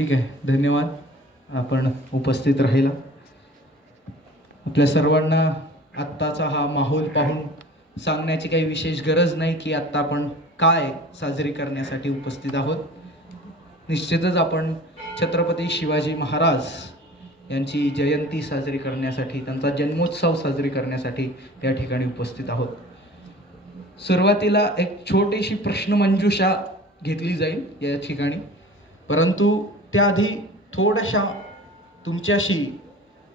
ठीक आहे, धन्यवाद आपण उपस्थित राहिला. आपल्या सर्वांना आत्ताचा हा माहोल पाहून सांगण्याची काही विशेष गरज नाही की आत्ता आपण काय साजरी करण्यासाठी उपस्थित आहोत. निश्चितच आपण छत्रपती शिवाजी महाराज यांची जयंती साजरी करण्यासाठी, त्यांचा जन्मोत्सव साजरी करण्यासाठी या ठिकाणी उपस्थित आहोत. सुरुवातीला एक छोटीशी प्रश्नमंजुषा घेतली जाईल या ठिकाणी, परंतु त्याआधी थोड्याशा तुमच्याशी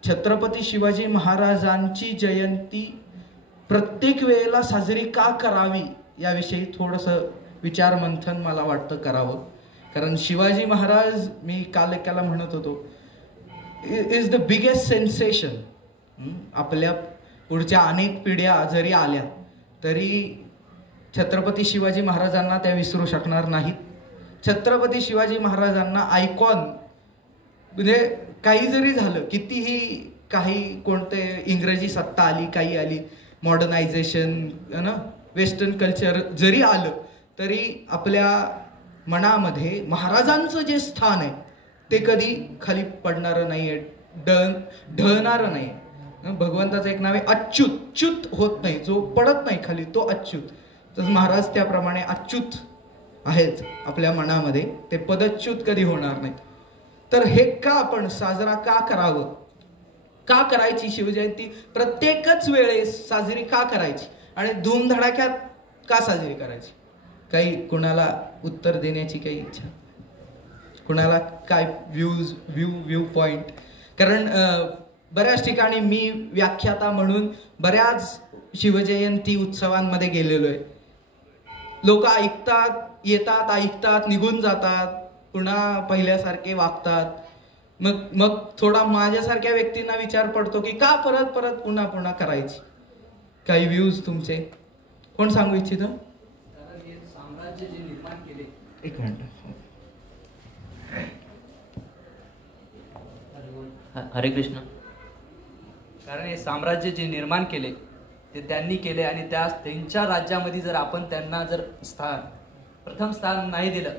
छत्रपती शिवाजी महाराजांची जयंती प्रत्येक वेळेला साजरी का करावी याविषयी थोडंसं विचारमंथन मला वाटतं करावं. कारण शिवाजी महाराज, मी काल एकाला म्हणत होतो, इज द बिगेस्ट सेन्सेशन. आपल्या पुढच्या अनेक पिढ्या जरी आल्या तरी छत्रपती शिवाजी महाराजांना त्या विसरू शकणार नाहीत. छत्रपती शिवाजी महाराजांना आयकॉन, म्हणजे काही जरी झालं, कितीही काही कोणते इंग्रजी सत्ता आली, काही आली, मॉडर्नायझेशन ना, वेस्टर्न कल्चर जरी आलं तरी आपल्या मनामध्ये महाराजांचं जे स्थान आहे ते कधी खाली पडणारं नाही आहे, ढळणारं नाही. भगवंताचं एक नाव आहे अच्युत. च्युत होत नाही, जो पडत नाही खाली तो अच्युत. तसं महाराज त्याप्रमाणे अच्युत आहेत आपल्या मनामध्ये, ते पदच्युत कधी होणार नाहीत. तर हे का आपण साजरा का करावं, का करायची शिवजयंती प्रत्येकच वेळेस साजरी का करायची आणि धूमधडाक्यात का साजरी करायची? काही कुणाला उत्तर देण्याची काही इच्छा, कुणाला काय व्ह्यू पॉइंट? कारण बऱ्याच ठिकाणी मी व्याख्याता म्हणून बऱ्याच शिवजयंती उत्सवांमध्ये गेलेलो आहे. लोक ऐकतात, येतात, ऐकतात, निघून जातात, पुन्हा पहिल्यासारखे वागतात. मग थोडा माझ्यासारख्या व्यक्तींना विचार पडतो की का परत परत पुन्हा पुन्हा करायची? काही व्ह्यूज तुमचे कोण सांगू इच्छितो? साम्राज्य जे निर्माण केले, एक मिनिट. हरे कृष्ण. कारण हे साम्राज्य जे निर्माण केले ते त्यांनी केले आणि त्यांच्या राज्यामध्ये जर आपण त्यांना जर प्रथम स्थान नाही दिलं,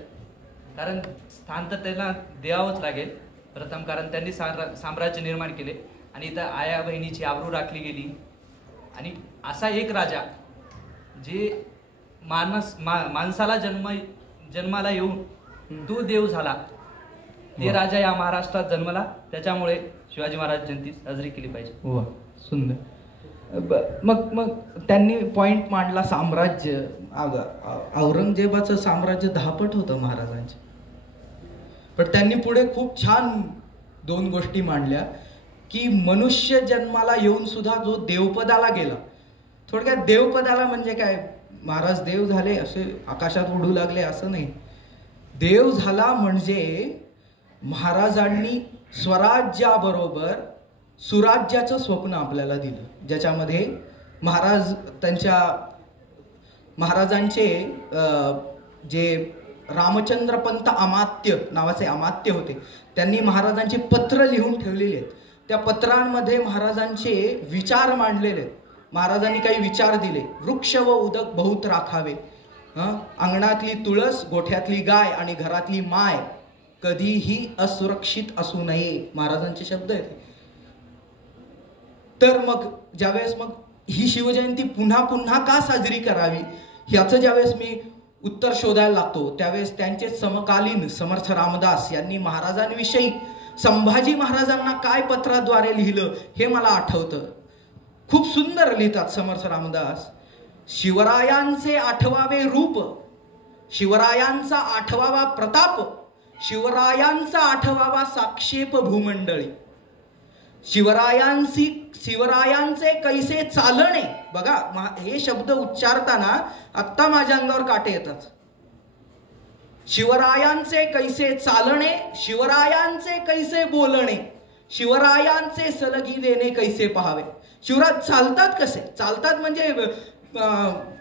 कारण स्थान तर त्यांना द्यावंच लागेल प्रथम, कारण त्यांनी साम्राज्य निर्माण केले आणि इथं आया बहिणीची आबरू राखली गेली. आणि असा एक राजा जे माणसाला जन्माला येऊन तो देव झाला, ते राजा या महाराष्ट्रात जन्मला. त्याच्यामुळे शिवाजी महाराज जयंती साजरी केली पाहिजे. वा, सुंदर. मग त्यांनी पॉइंट मांडला साम्राज्य. औरंगजेबाचं साम्राज्य 10 पट होतं महाराजांचे, पण त्यांनी पुढे खूप छान 2 गोष्टी मांडल्या की मनुष्य जन्माला येऊन सुद्धा जो देवपदाला गेला. थोडक्यात देवपदाला म्हणजे काय, महाराज देव झाले असे आकाशात उडू लागले असं नाही. देव झाला म्हणजे महाराजांनी स्वराज्याबरोबर सुराज्याचं स्वप्न आपल्याला दिलं, ज्याच्यामध्ये महाराजांचे जे रामचंद्र पंत अमात्य नावाचे अमात्य होते, त्यांनी महाराजांची पत्र लिहून ठेवलेली आहेत. त्या पत्रांमध्ये महाराजांचे विचार मांडलेले आहेत. महाराजांनी काही विचार दिले. वृक्ष व उदक बहुत राखावे, अंगणातली तुळस, गोठ्यातली गाय आणि घरातली माय कधीही असुरक्षित असू नये, महाराजांचे शब्द आहेत. तर मग ज्यावेळेस मग ही शिवजयंती पुन्हा पुन्हा का साजरी करावी ह्याचं ज्यावेळेस मी उत्तर शोधायला लागतो, त्यावेळेस त्यांचे समकालीन समर्थ रामदास यांनी महाराजांविषयी संभाजी महाराजांना काय पत्राद्वारे लिहिलं हे मला आठवतं. खूप सुंदर लिहितात समर्थ रामदास. शिवरायांचे 8वावे रूप, शिवरायांचा 8वावा प्रताप, शिवरायांचा 8वावा साक्षेप भूमंडळी, शिवरायांचे कैसे चालणे. बघा, हे शब्द उच्चारताना आत्ता माझ्या अंगावर काटे येतात. शिवरायांचे कैसे चालणे, शिवरायांचे कैसे बोलणे, शिवरायांचे सलगी देणे कैसे पाहावे. शिवराज चालतात कसे? चालतात म्हणजे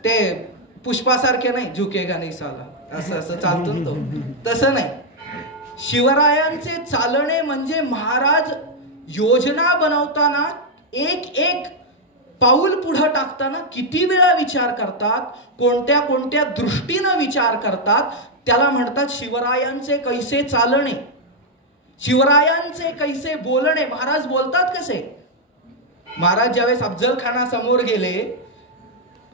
ते पुष्पासारखे नाही, झुकेगा नाही साला, असं चालतो तो, तसं नाही. शिवरायांचे चालणे म्हणजे महाराज योजना बनवताना एक पाऊल पुढे टाकताना किती वेळा विचार करतात, कोणत्या कोणत्या दृष्टीनं विचार करतात, त्याला म्हणतात शिवरायांचे कैसे चालणे. शिवरायांचे कैसे बोलणे, महाराज बोलतात कसे. महाराज ज्यावेळेस अफजल खाना समोर गेले,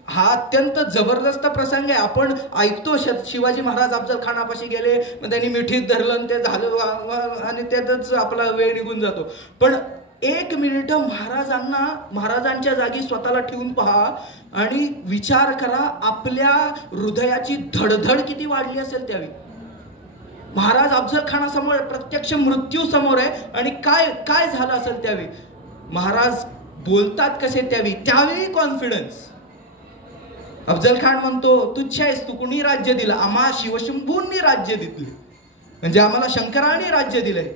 हा अत्यंत जबरदस्त प्रसंग आहे. आपण ऐकतो शिवाजी महाराज अफजल खानापाशी गेले, मग त्यांनी मिठीत धरलं, ते झालं आणि त्यातच आपला वेळ निघून जातो. पण 1 मिनिट महाराजांच्या जागी स्वतःला ठेवून पहा आणि विचार करा, आपल्या हृदयाची धडधड किती वाढली असेल त्यावेळी. महाराज अफजल खानासमोर प्रत्यक्ष मृत्यू समोर आहे आणि काय काय झालं असेल त्यावेळी. महाराज बोलतात कसे त्यावेळी कॉन्फिडन्स. अफजल खान म्हणतो, तुच्छ आहेस तू, कुणी राज्य दिलं, आम्हा शिवशंभूंनी राज्य दिले, म्हणजे आम्हाला शंकराने राज्य दिलंय,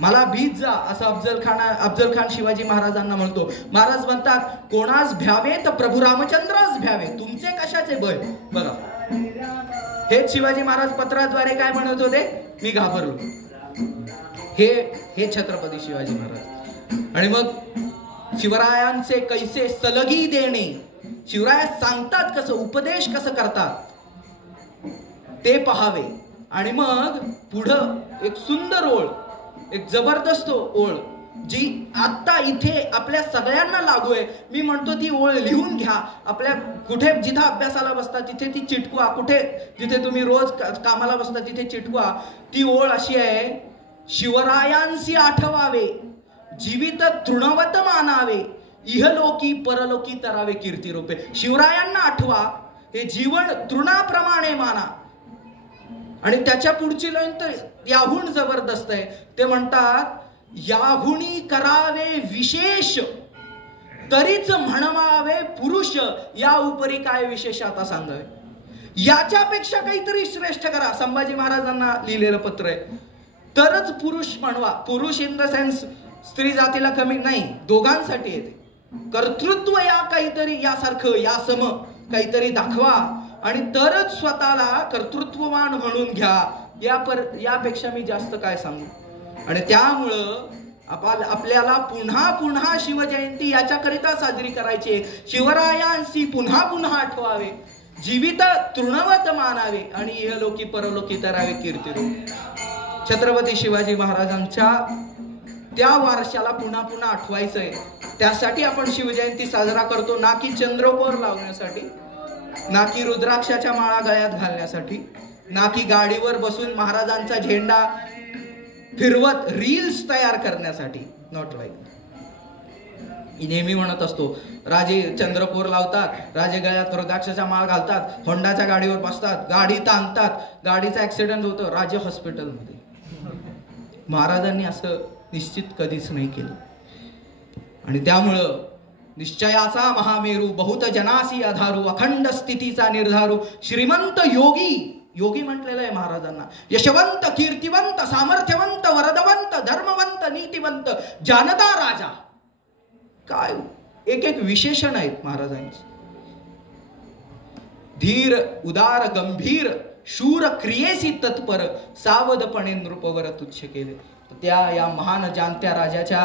मला भीत जा, असं अफजल खान शिवाजी महाराजांना म्हणतो. महाराज म्हणतात, कोणास भ्यावे तर प्रभू रामचंद्रच भ्यावे, तुमचे कशाचे भय. बघा, हेच शिवाजी महाराज पत्राद्वारे काय म्हणत होते, मी घाबरलो. हे छत्रपती शिवाजी महाराज. आणि मग शिवरायांचे कैसे सलगी देणे, शिवराय सांगतात कसं, उपदेश कसं करतात ते पहावे. आणि मग पुढं एक सुंदर ओळ, एक जबरदस्त ओळ, जी आता इथे आपल्या सगळ्यांना लागू आहे. मी म्हणतो ती ओळ लिहून घ्या, आपल्या कुठे जिथं अभ्यासाला बसता तिथे ती चिटकवा, कुठे जिथे तुम्ही रोज कामाला बसता तिथे चिटकवा. ती ओळ अशी आहे, शिवरायांसी आठवावे, जीवित तृणवत मानावे, इहलोकी परलोकी तरावे कीर्तिरूपे. शिवरायांना आठवा, हे जीवन तृणाप्रमाणे माना. आणि त्याच्या पुढची लाईन तर याहून जबरदस्त आहे. ते म्हणतात, याहुनी करावे विशेष, तरीच म्हणवावे पुरुष, या उपरी काय विशेष आता सांगावे. याच्यापेक्षा काहीतरी श्रेष्ठ करा. संभाजी महाराजांना लिहिलेलं पत्र आहे. तरच पुरुष म्हणवा. पुरुष इन द सेन्स स्त्री जातीला कमी नाही, दोघांसाठी येते. कर्तृत्व या काहीतरी यासारखं, या सम काहीतरी दाखवा आणि तरच स्वतःला कर्तृत्ववान म्हणून घ्या. यापेक्षा मी जास्त काय सांगू. आणि त्यामुळं आपल्याला पुन्हा पुन्हा शिवजयंती याच्याकरिता साजरी करायची आहे. शिवरायांशी पुन्हा पुन्हा आठवावे, जीवित तृणवत मानावे आणि इहलोकी परलोकी तरावे कीर्तिरूप. छत्रपती शिवाजी महाराजांच्या त्या वारशाला पुन्हा पुन्हा आठवायचंय. त्यासाठी आपण शिवजयंती साजरा करतो, ना की चंद्रकोर लावण्यासाठी, ना की रुद्राक्षाच्या माळा गळ्यात घालण्यासाठी, ना की गाडीवर बसून महाराजांचा झेंडा फिरवत रील्स तयार करण्यासाठी. Not like. नेहमी म्हणत असतो, राजे चंद्रकोर लावतात, राजे गळ्यात रुद्राक्षाच्या माळ घालतात, होंडाच्या गाडीवर बसतात, गाडी ताणतात, गाडीचा ऍक्सिडेंट होतो, राजे हॉस्पिटलमध्ये. महाराजांनी असं निश्चित कधीच नाही केलं. आणि त्यामुळं निश्चयाचा महामेरू, बहुत जनासी आधारू, अखंड स्थितीचा निर्धारू, श्रीमंत योगी म्हटलेलं आहे महाराजांना. यशवंत, कीर्तिवंत, सामर्थ्यवंत, वरदवंत, धर्मवंत, नीतिवंत, जानता राजा. काय एक एक विशेषण आहेत महाराजांची. धीर, उदार, गंभीर, शूर, क्रियेसी तत्पर, सावधपणे नृपवर तुच्छ केले. या महान जाणत्या राजाच्या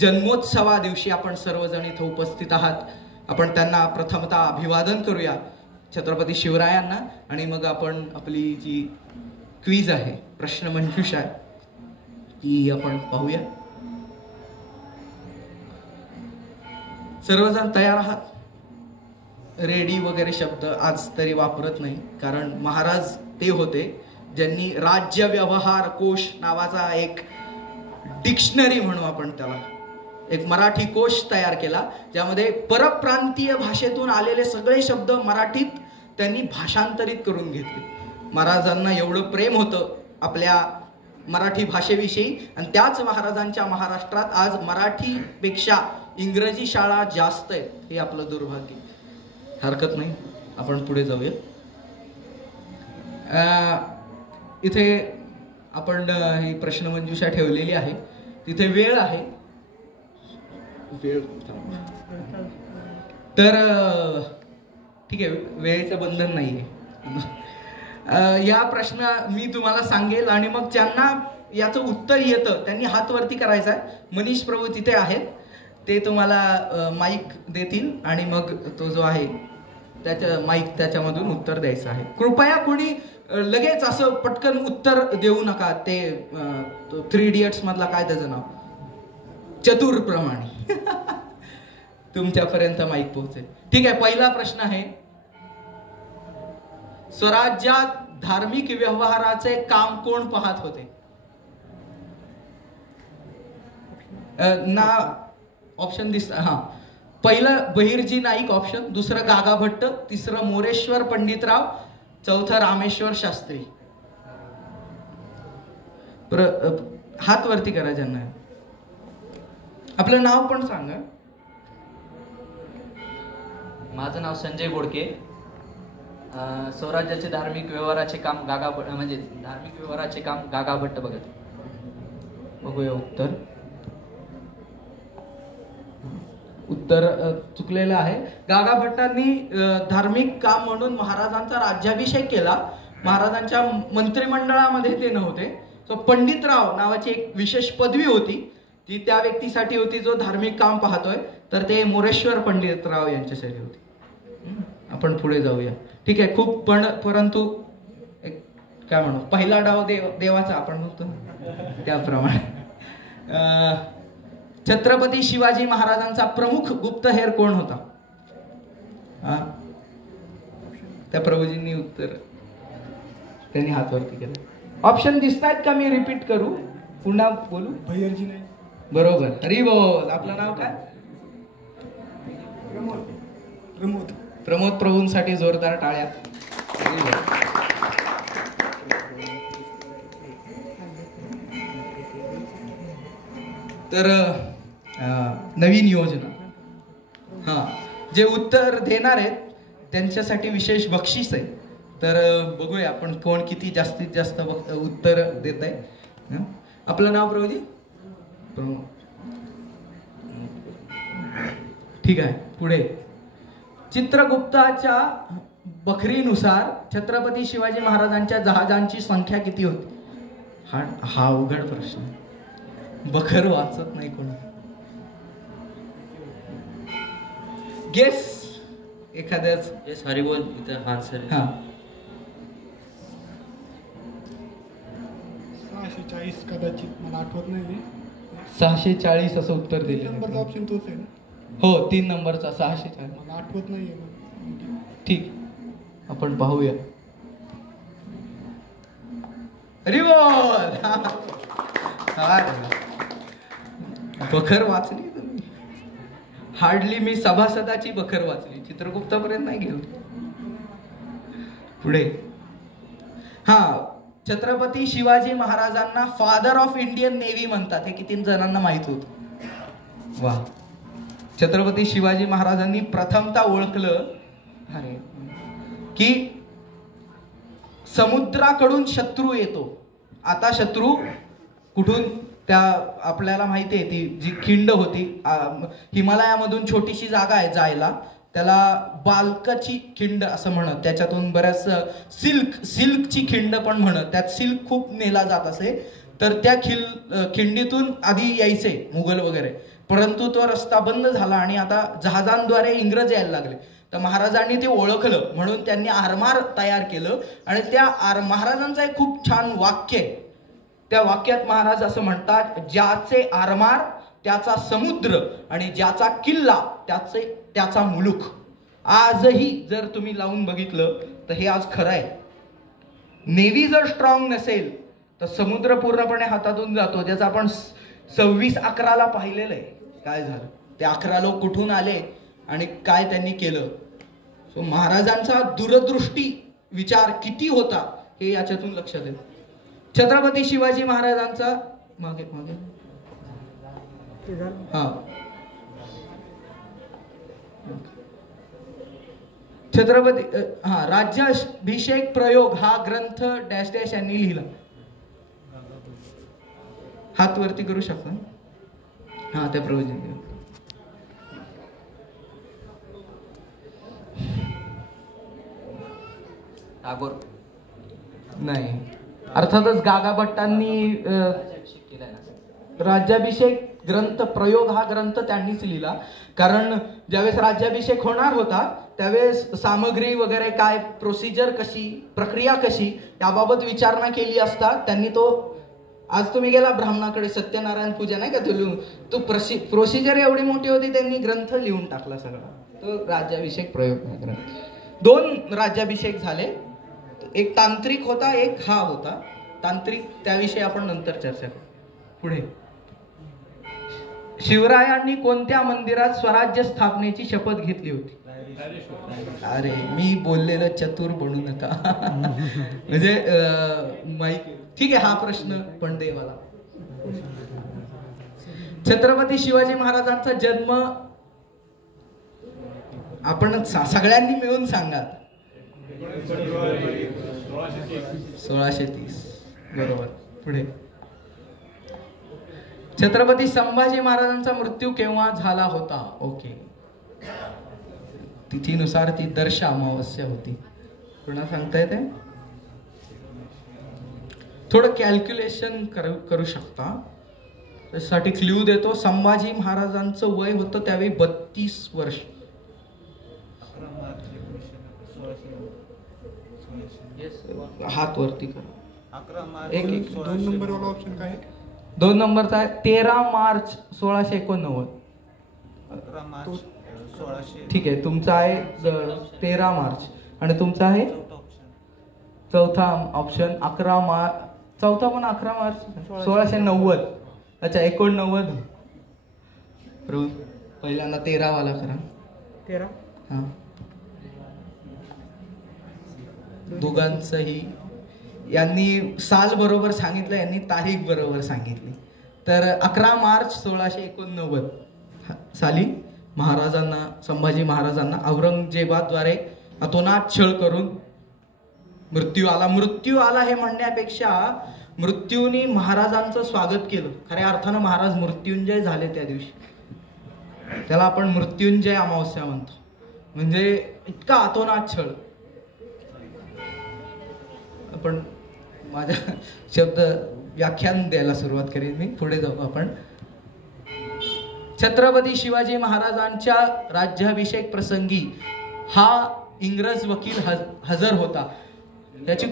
जन्मोत्सवा दिवशी आपण सर्वजण इथं उपस्थित आहात. आपण त्यांना प्रथमतः अभिवादन करूया, छत्रपती शिवरायांना. आणि मग आपण आपली जी क्विज आहे, प्रश्नमंजुषा आहे, ती आपण पाहूया. सर्वजण तयार आहात? रेडी वगैरे शब्द आज तरी वापरत नाही, कारण महाराज ते होते ज्यांनी राज्य व्यवहार कोश नावाचा एक डिक्शनरी म्हणू आपण त्याला, एक मराठी कोश तयार केला, ज्यामध्ये परप्रांतीय भाषेतून आलेले सगळे शब्द मराठीत त्यांनी भाषांतरित करून घेतले. महाराजांना एवढं प्रेम होतं आपल्या मराठी भाषेविषयी, आणि त्याच महाराजांच्या महाराष्ट्रात आज मराठीपेक्षा इंग्रजी शाळा जास्त आहेत. हे आपलं दुर्भाग्य. हरकत नाही, आपण पुढे जाऊया. इथे आपण ही प्रश्नमंजुषा ठेवलेली आहे, तिथे वेळ आहे. तर ठीक आहे, वेळेचं बंधन नाही आहे. या प्रश्न मी तुम्हाला सांगेल आणि मग ज्यांना याचं उत्तर येतं त्यांनी हात वरती करायचा आहे. मनीष प्रभू तिथे आहेत, ते तुम्हाला माईक देतील आणि मग तो जो आहे त्याच्या माईक त्याच्यामधून उत्तर द्यायचं आहे. कृपया कोणी लगेच असं पटकन उत्तर देऊ नका. ते 3 इडियट्स मधला काय त्याचं नाव, चतुरप्रमाणे तुमच्यापर्यंत माईक पोहोचेल. ठीक आहे, पहिला प्रश्न आहे, स्वराज्यात धार्मिक व्यवहाराचे काम कोण पाहत होते? ना ऑप्शन दिसत. हा, पहिलं बहिर्जी नाईक ऑप्शन, दुसरं गागा भट्ट, तिसरं मोरेश्वर पंडितराव, चौथं रामेश्वर शास्त्री. हात वरती करा ज्यांना. आपलं नाव पण सांगा. माझं नाव संजय गोडके. स्वराज्याचे धार्मिक व्यवहाराचे काम म्हणजे धार्मिक व्यवहाराचे काम गागा भट्ट बघत. बघूया उत्तर. उत्तर चुकलेलं आहे. गागा भट्टांनी धार्मिक काम म्हणून महाराजांचा राज्याभिषेक केला. महाराजांच्या मंत्रिमंडळामध्ये ते नव्हते. सो पंडितराव नावाची एक विशेष पदवी होती, ती त्या व्यक्तीसाठी होती जो धार्मिक काम पाहतोय, तर ते मोरेश्वर पंडितराव यांच्यासाठी होती. आपण पुढे जाऊया. ठीक आहे, खूप परंतु काय म्हणू, पहिला डाव देवाचा आपण म्हणतो त्याप्रमाणे. छत्रपती शिवाजी महाराजांचा प्रमुख गुप्तहेर कोण होता? त्या प्रभूजींनी उत्तर त्यांनी हात वरती केला. ऑप्शन दिसतायत का? मी रिपीट करू, पुन्हा बोलू? भैरजी नाही. बरोबर, हरी बोल. आपलं नाव काय? प्रमोद. प्रमोद प्रभूंसाठी जोरदार टाळ्या. तर नवीन योजना, हा, जे उत्तर देणार आहेत त्यांच्यासाठी विशेष बक्षीस आहे. तर बघूया आपण कोण किती जास्तीत जास्त उत्तर देत आहे. आपलं नाव प्रभूजी? प्रमोद. ठीक आहे, पुढे. चित्रगुप्ताच्या बखरीनुसार छत्रपती शिवाजी महाराजांच्या जहाजांची संख्या किती होती? हा अवघड प्रश्न. बखर वाचत नाही कोणी. गेस एखाद्याच. येस, हरी बोल. इथं आन्सर. हा, 640 कदाचित, मला आठवत नाही. 640 असं उत्तर दिले. नंबरचा ऑप्शन तोच आहे ना? हो, 3 नंबरचा 640. मला आठवत नाहीये. ठीक, आपण पाहूया. अरे बोल. बखर वाचली तुम्ही. हार्डली मी सभासदाची बखर वाचली, चित्रगुप्तापर्यंत नाही गेलो. पुढे. हा, छत्रपती शिवाजी महाराजांना फादर ऑफ इंडियन नेव्ही म्हणतात, हे किती जणांना माहित होत? वा. छत्रपती शिवाजी महाराजांनी प्रथमतः ओळखलं की समुद्राकडून शत्रू येतो. आता शत्रू कुठून? त्या आपल्याला माहिती आहे, ती जी खिंड होती हिमालयामधून, छोटीशी जागा आहे जायला, त्याला बाल्कची खिंड असं म्हणत. त्याच्यातून बऱ्याच सिल्कची खिंड पण म्हणत. त्यात सिल्क खूप नेला जात असे. तर त्या खिंडीतून आधी यायचे मुघल वगैरे, परंतु तो रस्ता बंद झाला आणि आता जहाजांद्वारे इंग्रज यायला लागले. तर महाराजांनी ते ओळखलं म्हणून त्यांनी आरमार तयार केलं. आणि त्या महाराजांचं एक खूप छान वाक्य आहे. त्या वाक्यात महाराज असं म्हणतात, ज्याचे आरमार त्याचा समुद्र आणि ज्याचा किल्ला त्याचा मुलूक. आजही जर तुम्ही लावून बघितलं तर हे आज खरं आहे. नेव्ही जर स्ट्रॉंग नसेल तर समुद्र पूर्णपणे हातातून जातो. ज्याचं आपण 26/11 पाहिलेलं आहे. काय झालं ते 11 लोक कुठून आले आणि काय त्यांनी केलं. सो महाराजांचा दूरदृष्टी विचार किती होता हे याच्यातून लक्षात येतं. छत्रपती शिवाजी महाराजांचा मागे हा, छत्रपती हा, राज्याभिषेक प्रयोग हा ग्रंथ डॅश डॅश यांनी लिहिला. हात वरती करू शकता. हा, त्या प्रवचन टागोर नाही. अर्थातच गागा भट्टांनी राज्याभिषेक ग्रंथ प्रयोग हा ग्रंथ त्यांनीच लिहिला. कारण ज्यावेळेस राज्याभिषेक होणार होता त्यावेळेस सामग्री वगैरे काय, प्रोसिजर कशी, प्रक्रिया कशी याबाबत विचारणा केली असता त्यांनी तो, आज तुम्ही गेला ब्राह्मणाकडे सत्यनारायण पूजा नाही का, तो प्रोसिजर एवढी मोठी होती, त्यांनी ग्रंथ लिहून टाकला सगळा. तो राज्याभिषेक प्रयोग नाही ग्रंथ. 2 राज्याभिषेक झाले, एक तांत्रिक होता, एक हा होता तांत्रिक, त्याविषयी आपण नंतर चर्चा करू. पुढे, शिवरायांनी कोणत्या मंदिरात स्वराज्य स्थापनेची शपथ घेतली होती? अरे मी बोललेलं चतुर बनू नका. म्हणजे ठीक आहे, हा प्रश्न पण दे मला. छत्रपती शिवाजी महाराजांचा जन्म आपण सगळ्यांनी मिळून सांगा. 1630 बरोबर. पुढे, छत्रपती संभाजी महाराजांचा मृत्यू केव्हा झाला होता? ओके, तिथीनुसार ती दर्श अमावस्या होती. पुन्हा सांगता येते? थोडं कॅल्क्युलेशन करू शकता, त्यासाठी क्ल्यू देतो. संभाजी महाराजांचं वय होतं त्यावेळी 32 वर्ष. हात वरती करा. एक 2 नंबरवाला ऑप्शन काय आहे? 2 नंबरचा आहे 13 मार्च 1689. ठीक आहे, तुमचा आहे 13 मार्च आणि तुमचा आहे चौथा ऑप्शन 11 मार्च. चौथा पण 11 मार्च 1690. अच्छा, 89. पहिल्यांदा 13 वाला करा. 13. हा, दोघांचंही यांनी साल बरोबर सांगितलं, यांनी तारीख बरोबर सांगितली. तर 11 मार्च 1689 साली महाराजांना, संभाजी महाराजांना औरंगजेबाद्वारे अतोनात छळ करून मृत्यू आला. मृत्यू आला हे म्हणण्यापेक्षा मृत्यूनी महाराजांचं स्वागत केलं. खऱ्या अर्थानं महाराज मृत्युंजय झाले त्या दिवशी. त्याला आपण मृत्युंजय अमावस्या म्हणतो. म्हणजे इतका अतोनात छळ. आपण माझ्या शब्द व्याख्यान द्यायला सुरुवात करेन मी. पुढे जाऊ आपण. छत्रपती शिवाजी महाराजांच्या राज्याभिषेक प्रसंगी हा इंग्रज वकील हजर होता. त्याची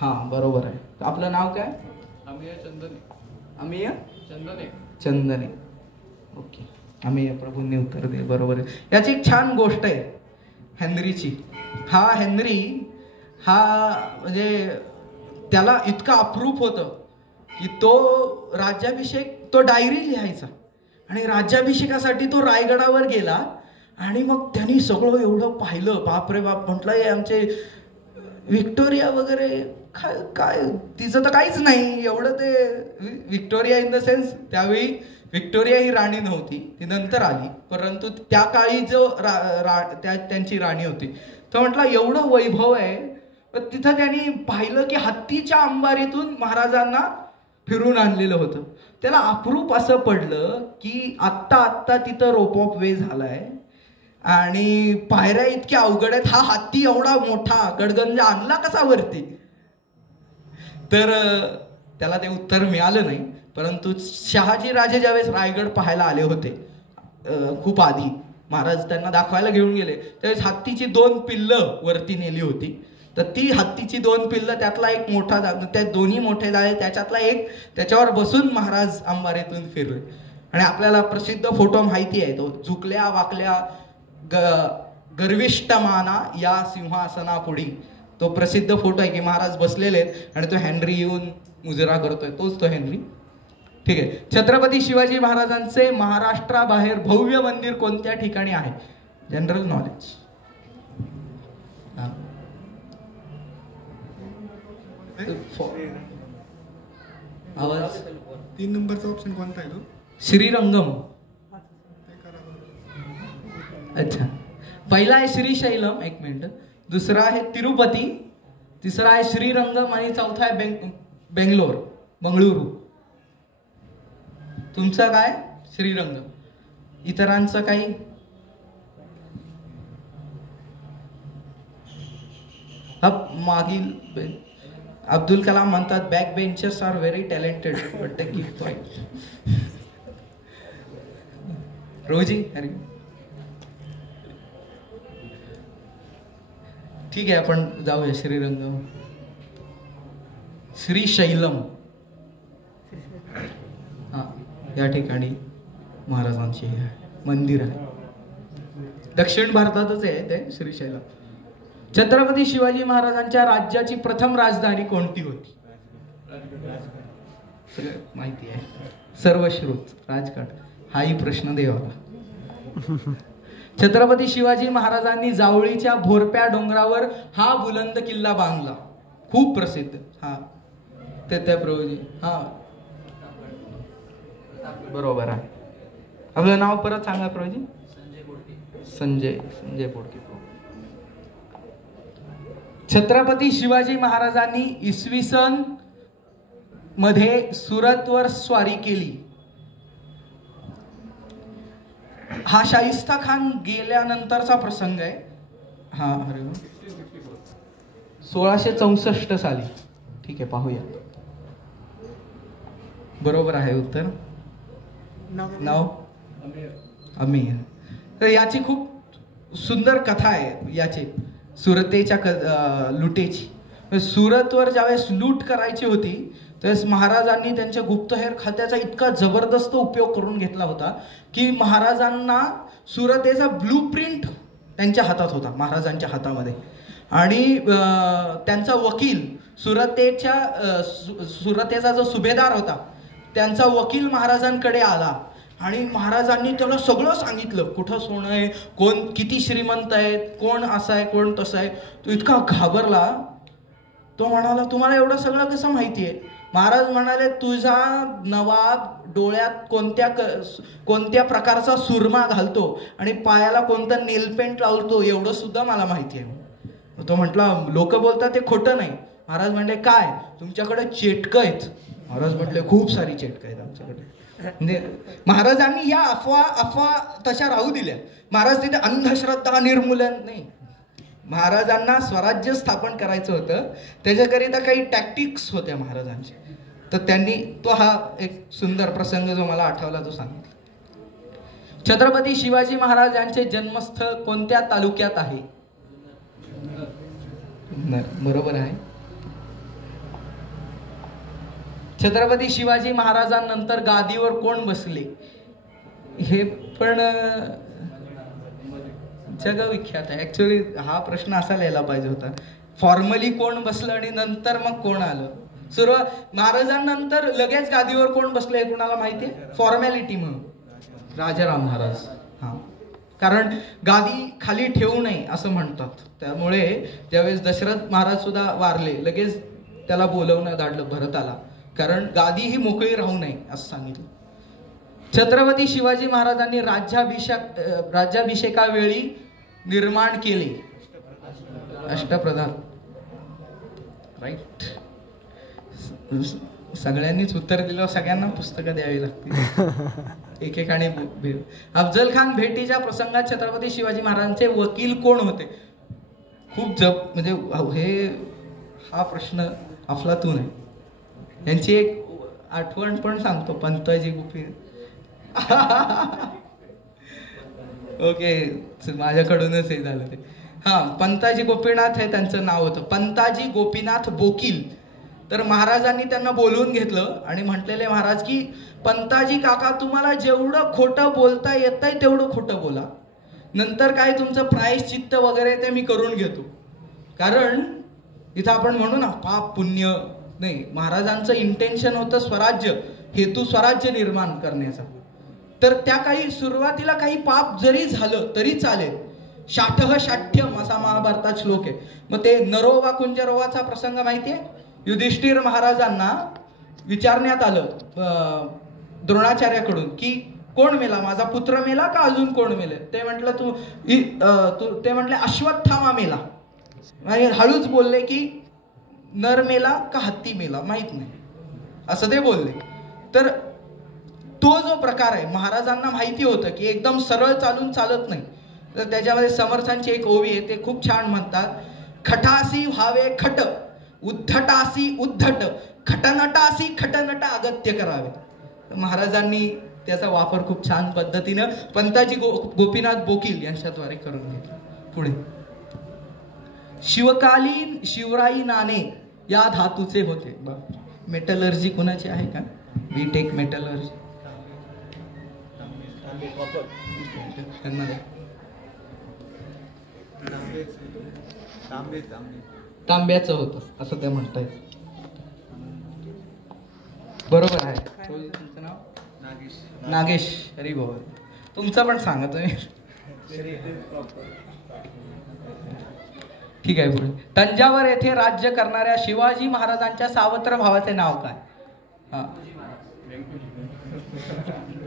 हा बरोबर आहे. आपलं नाव काय? अमेय चंदने. अमेय चंदने. चंदने. ओके, अमेय प्रभूंनी उत्तर दिले, बरोबर आहे. याची एक छान गोष्ट आहे हेनरीची. हा हेनरी हा म्हणजे त्याला इतका अप्रूप होतं की तो राज्याभिषेक, तो डायरी लिहायचा आणि राज्याभिषेकासाठी तो रायगडावर गेला आणि मग त्यांनी सगळं एवढं पाहिलं. बापरे बाप, म्हटलं आमचे व्हिक्टोरिया वगैरे काय तिचं तर काहीच नाही एवढं. ते व्हिक्टोरिया इन द सेन्स त्यावेळी व्हिक्टोरिया ही राणी नव्हती, ती नंतर आली, परंतु त्या काळी जो त्यांची राणी होती. तो म्हटलं एवढं वैभव आहे. तिथं त्यांनी पाहिलं की हत्तीच्या अंबारीतून महाराजांना फिरून आणलेलं होतं. त्याला अप्रूप असं पडलं की आत्ता तिथं रोप ऑफ वे झालाय आणि पायऱ्या इतक्या अवघड आहेत, हा हत्ती एवढा मोठा गडगंज आणला कसा वरती? तर त्याला ते उत्तर मिळालं नाही. परंतु शहाजी राजे ज्यावेळेस रायगड पाहायला आले होते खूप आधी, महाराज त्यांना दाखवायला घेऊन गेले, त्यावेळेस हत्तीची 2 पिल्लं वरती नेली होती. तर ती हत्तीची 2 पिल्लं, त्यातला एक मोठा, त्या दोन्ही मोठे झाले, त्याच्यातला एक त्याच्यावर बसून महाराज अंबारीतून फिरले. आणि आपल्याला प्रसिद्ध फोटो माहिती आहे, तो झुकल्या वाकल्या गर्विष्ठ माना या सिंहासनापुढी. तो प्रसिद्ध फोटो आहे की महाराज बसलेले आहेत आणि तो हेनरी येऊन मुजरा करतोय, तोच तो हेनरी. ठीक आहे. छत्रपती शिवाजी महाराजांचे महाराष्ट्राबाहेर भव्य मंदिर कोणत्या ठिकाणी आहे? General knowledge. आवाज 3 नंबरचा ऑप्शन कोणता आहे तो? श्रीरंगम. अच्छा, पहिला आहे श्रीशैलम, 1 मिनिट. दुसरा आहे तिरुपती, तिसरा आहे श्रीरंगम आणि चौथा आहे बंगळुरू. तुमचा काय? श्रीरंगम. इतरांचं काही? मागील अब्दुल कलाम म्हणतात back benchers are very talented but they keep quiet. रोजी, अरे ठीक आहे, आपण जाऊया श्रीरंगम. श्रीशैलम, हा, या ठिकाणी महाराजांचे मंदिर आहे. दक्षिण भारतातच आहे ते श्रीशैलम. छत्रपती शिवाजी महाराजांच्या राज्याची प्रथम राजधानी कोणती होती? सगळं माहिती आहे, सर्वश्रुत राजकाट. हाही प्रश्न देवाला. छत्रपती शिवाजी महाराजांनी जावळीच्या भोरप्या डोंगरावर हा बुलंद किल्ला बांधला, खूप प्रसिद्ध. हा, ते प्रभूजी. हा, बरोबर आहे. आपलं नाव परत सांगा प्रभूजी. संजय बोडके. छत्रपती शिवाजी महाराजांनी इसवी सन मध्ये सुरतवर स्वारी केली. हा शाहिस्ता खान गेल्यानंतरचा प्रसंग आहे. हा, अरे 1664 साली. ठीक आहे, पाहूया. बरोबर आहे उत्तर. नाव अमीर. तर याची खूप सुंदर कथा आहे याची, सुरतेच्या लुटेची. सुरतवर ज्यावेळेस लूट करायची होती त्यावेळेस महाराजांनी त्यांच्या गुप्तहेर खात्याचा इतका जबरदस्त उपयोग करून घेतला होता की महाराजांना सुरतेचा ब्लूप्रिंट त्यांच्या हातात होता, महाराजांच्या हातामध्ये. आणि त्यांचा वकील सुरतेचा जो सुभेदार होता त्यांचा वकील महाराजांकडे आला आणि महाराजांनी त्याला सगळं सांगितलं, कुठं सोनं आहे, कोण किती श्रीमंत आहेत, कोण असं आहे, कोण तसं आहे. तो इतका घाबरला. तो म्हणाला, तुम्हाला एवढं सगळं कसं माहिती आहे? महाराज म्हणाले, तुझा नवाब डोळ्यात कोणत्या प्रकारचा सुरमा घालतो आणि पायाला कोणतं नेलपेंट लावतो एवढं सुद्धा मला माहिती आहे. तो म्हटला, लोक बोलतात ते खोटं नाही. महाराज म्हणले, काय तुमच्याकडे चेटकं आहेत? महाराज म्हटले, खूप सारी चेटकं आहेत आमच्याकडे. म्हणजे महाराजांनी या अफवा तशा राहू दिल्या. महाराज तिथे अंधश्रद्धा निर्मूलन नाही, महाराजांना स्वराज्य स्थापन करायचं होतं, त्याच्याकरिता काही टॅक्टिक्स होत्या महाराजांच्या. तर त्यांनी हा एक सुंदर प्रसंग जो मला आठवला तो सांगितला. छत्रपती शिवाजी महाराज यांचे जन्मस्थळ कोणत्या तालुक्यात आहे? बरोबर आहे. छत्रपती शिवाजी महाराजांनंतर गादीवर कोण बसले? हे पण जगविख्यात आहे. ऍक्च्युअली हा प्रश्न असा लिहायला पाहिजे होता, फॉर्मली कोण बसलं आणि नंतर मग कोण आलं. महाराजांनंतर लगेच गादीवर कोण बसले कोणाला माहिती आहे? फॉर्मॅलिटी म्हणून राजाराम महाराज. हा, कारण गादी खाली ठेवू नये असं म्हणतात. त्यामुळे ज्यावेळेस दशरथ महाराज सुद्धा वारले, लगेच त्याला बोलवणं धाडलं भरताला, कारण गादी ही मोकळी राहू नये असं सांगितलं. छत्रपती शिवाजी महाराजांनी राज्याभिषेकावेळी निर्माण केले अष्टप्रधान. राईट. सगळ्यांनीच उत्तर दिलं, सगळ्यांना पुस्तकं द्यावी लागतील एकेकाने. अफजल खान भेटीच्या प्रसंगात छत्रपती शिवाजी महाराजांचे वकील कोण होते? खूप म्हणजे हा प्रश्न अफलातून आहे. यांची एक आठवण पण सांगतो, पंताजी गोपी. ओके, माझ्याकडूनच हे झालं ते. हा, पंताजी गोपीनाथ हे त्यांचं नाव होतं, पंताजी गोपीनाथ बोकील. तर महाराजांनी त्यांना बोलवून घेतलं आणि म्हटलेले महाराज की पंताजी काका, तुम्हाला जेवढं खोटं बोलता येतंय तेवढं खोटं बोला, नंतर काय तुमचं प्रायश्चित्त वगैरे ते मी करून घेतो. कारण इथं आपण म्हणू ना पाप पुण्य नाही, महाराजांचं इंटेन्शन होतं स्वराज्य, हेतू स्वराज्य निर्माण करण्याचा. तर त्या काही सुरुवातीला काही पाप जरी झालं तरी चालेल. शाठः शाठ्यम असा महाभारतात श्लोक आहे. मग ते नरो वा कुंजरोवाचा प्रसंग माहितीये? युधिष्ठिर महाराजांना विचारण्यात आलं द्रोणाचार्याकडून की कोण मेला, माझा पुत्र मेला का अजून कोण मेले? ते म्हटलं ते म्हटले अश्वत्थामा मेला. आणि हळूच बोलले की नर मेला का हत्ती मेला माहित नाही असं ते बोलले. तर तो जो प्रकार आहे महाराजांना माहिती होतं की एकदम सरळ चालून चालत नाही. तर त्याच्यामध्ये समर्थांची एक ओवी आहे, ते खूप छान म्हणतात, खटासी व्हावे खट, उद्धटासी उद्धट, खटनटासी खटनट अगत्य करावे. महाराजांनी त्याचा वापर खूप छान पद्धतीनं पंताजी गोपीनाथ बोकील यांच्याद्वारे करून घेतला. पुढे शिवकालीन शिवराई नाणे या धातूचे होते. मेटलर्जी कोणाची आहे का? बीटेक मेटलर्जी तांब्याचं होतं असं ते म्हणतायत. बरोबर आहे. तुमचं नाव? नागेश. हरी बोल. तुमचं पण सांगा तुम्ही. ठीक आहे. पुढे तंजावर येथे राज्य करणाऱ्या शिवाजी महाराजांच्या सावत्र भावाचे नाव काय? हा,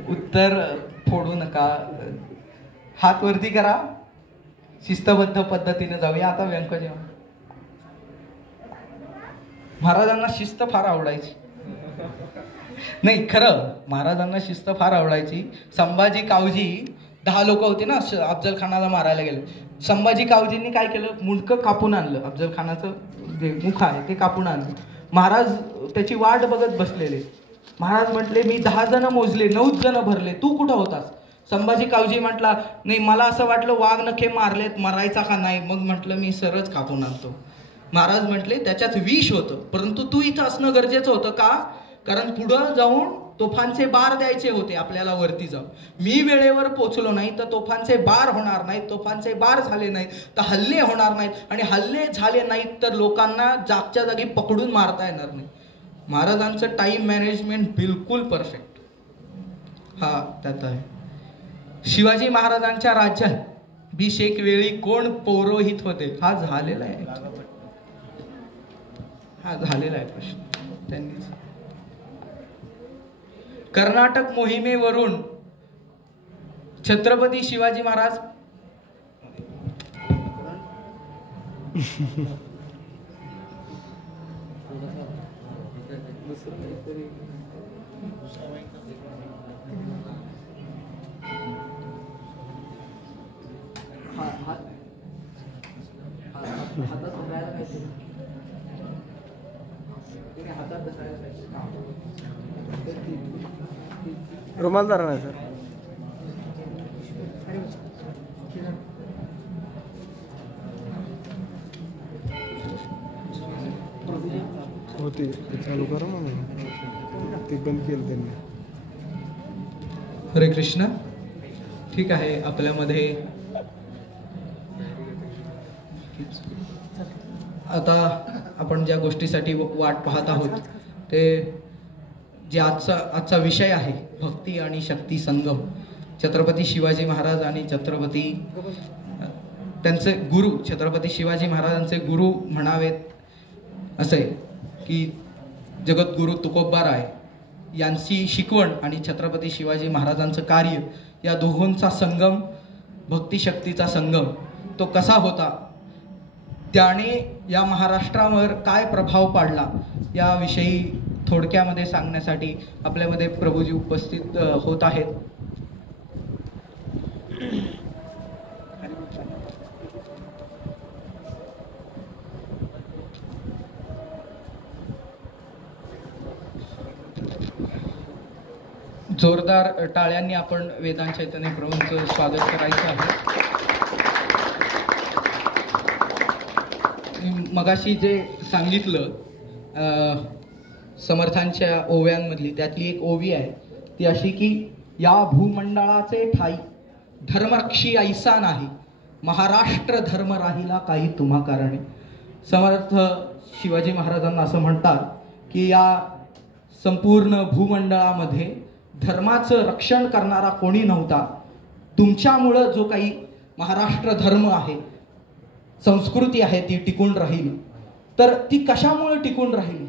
उत्तर फोडू नका, हात वरती करा. शिस्तबद्ध पद्धतीने जाऊया आता. व्यंकजी महाराजांना शिस्त फार आवडायची. नाही, खरं महाराजांना शिस्त फार आवडायची. संभाजी कावजी 10 लोक होते ना अफजल खानाला मारायला गेले. संभाजी कावजींनी काय केलं? मुंडकं कापून आणलं. अफजल खानाचं जे मुख आहे ते कापून आणलं. महाराज त्याची वाट बघत बसलेले. महाराज म्हटले, मी 10 जण मोजले, 9 जण भरले, तू कुठं होतास? संभाजी कावजी म्हटला, नाही मला असं वाटलं वाघ नखे मारलेत, मरायचा का नाही. मग म्हटलं मी सरच कापून आणतो. महाराज म्हटले, त्याच्यात विष होतं, परंतु तू इथं असणं गरजेचं होतं का? कारण पुढं जाऊन तोफांचे बार द्यायचे होते आपल्याला वरती जाऊन. मी वेळेवर पोचलो नाही तर तोफांचे बार होणार नाहीत. तोफांचे बार झाले नाहीत तर हल्ले होणार नाहीत, आणि हल्ले झाले नाहीत तर लोकांना जागच्या जागी पकडून मारता येणार नाही. महाराजांचं टाइम मॅनेजमेंट बिलकुल परफेक्ट. हा त्यात आहे. शिवाजी महाराजांच्या राज्यात अभिषेक वेळी कोण पौरोहित होते? हा झालेला आहे प्रश्न त्यांनीच. कर्नाटक मोहिमेवरून छत्रपती शिवाजी महाराज रुमालदार नाही सर. होती ते चालू करा ना, ते बंद केलं त्यांनी. हरे कृष्ण. ठीक आहे. आपल्यामध्ये आता आपण ज्या गोष्टीसाठी वाट पाहत आहोत ते जे आजचा विषय आहे, भक्ती आणि शक्ती संगम. छत्रपती शिवाजी महाराज आणि छत्रपती त्यांचे गुरु, छत्रपती शिवाजी महाराजांचे गुरु म्हणावेत असे की जगद्गुरु तुकोबाराय यांची शिकवण आणि छत्रपती शिवाजी महाराजांचं कार्य या दोहोंचा संगम, भक्तिशक्तीचा संगम तो कसा होता, त्याने या महाराष्ट्रावर काय प्रभाव पाडला याविषयी थोडक्यामध्ये सांगण्यासाठी आपल्यामध्ये प्रभूजी उपस्थित होत आहेत. जोरदार टाळ्यांनी आपण वेदांत चैतन्य प्रभूंचं स्वागत करायचं आहे. मगाशी जे सांगितलं समर्थांच्या ओव्यांमधली त्यातली एक ओवी आहे ती अशी की या भूमंडळाचे ठाई धर्मरक्षी ऐसा नाही, महाराष्ट्र धर्म राहिला काही तुम्हा कारणे. समर्थ शिवाजी महाराजांना असं म्हणतात की या संपूर्ण भूमंडळामध्ये धर्माचं रक्षण करणारा कोणी नव्हता. तुमच्यामुळं जो काही महाराष्ट्र धर्म आहे, संस्कृती आहे ती टिकून राहील. तर ती कशामुळे टिकून राहील?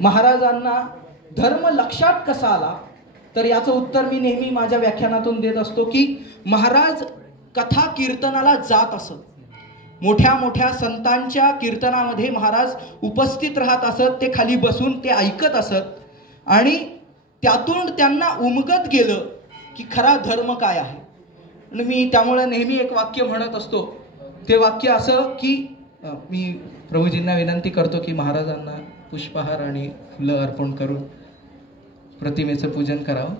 महाराजांना धर्म लक्षात कसा आला? तर याचं उत्तर मी नेहमी माझ्या व्याख्यानातून देत असतो की महाराज कथा कीर्तनाला जात असत. मोठ्या मोठ्या संतांच्या कीर्तनामध्ये महाराज उपस्थित राहत असत. ते खाली बसून ते ऐकत असत आणि त्यातून त्यांना उमगत गेलं की खरा धर्म काय आहे. आणि मी त्यामुळे नेहमी एक वाक्य म्हणत असतो. ते वाक्य असं की मी प्रभूजींना विनंती करतो की महाराजांना पुष्पहार आणि फुलं अर्पण करून प्रतिमेचं पूजन करावं.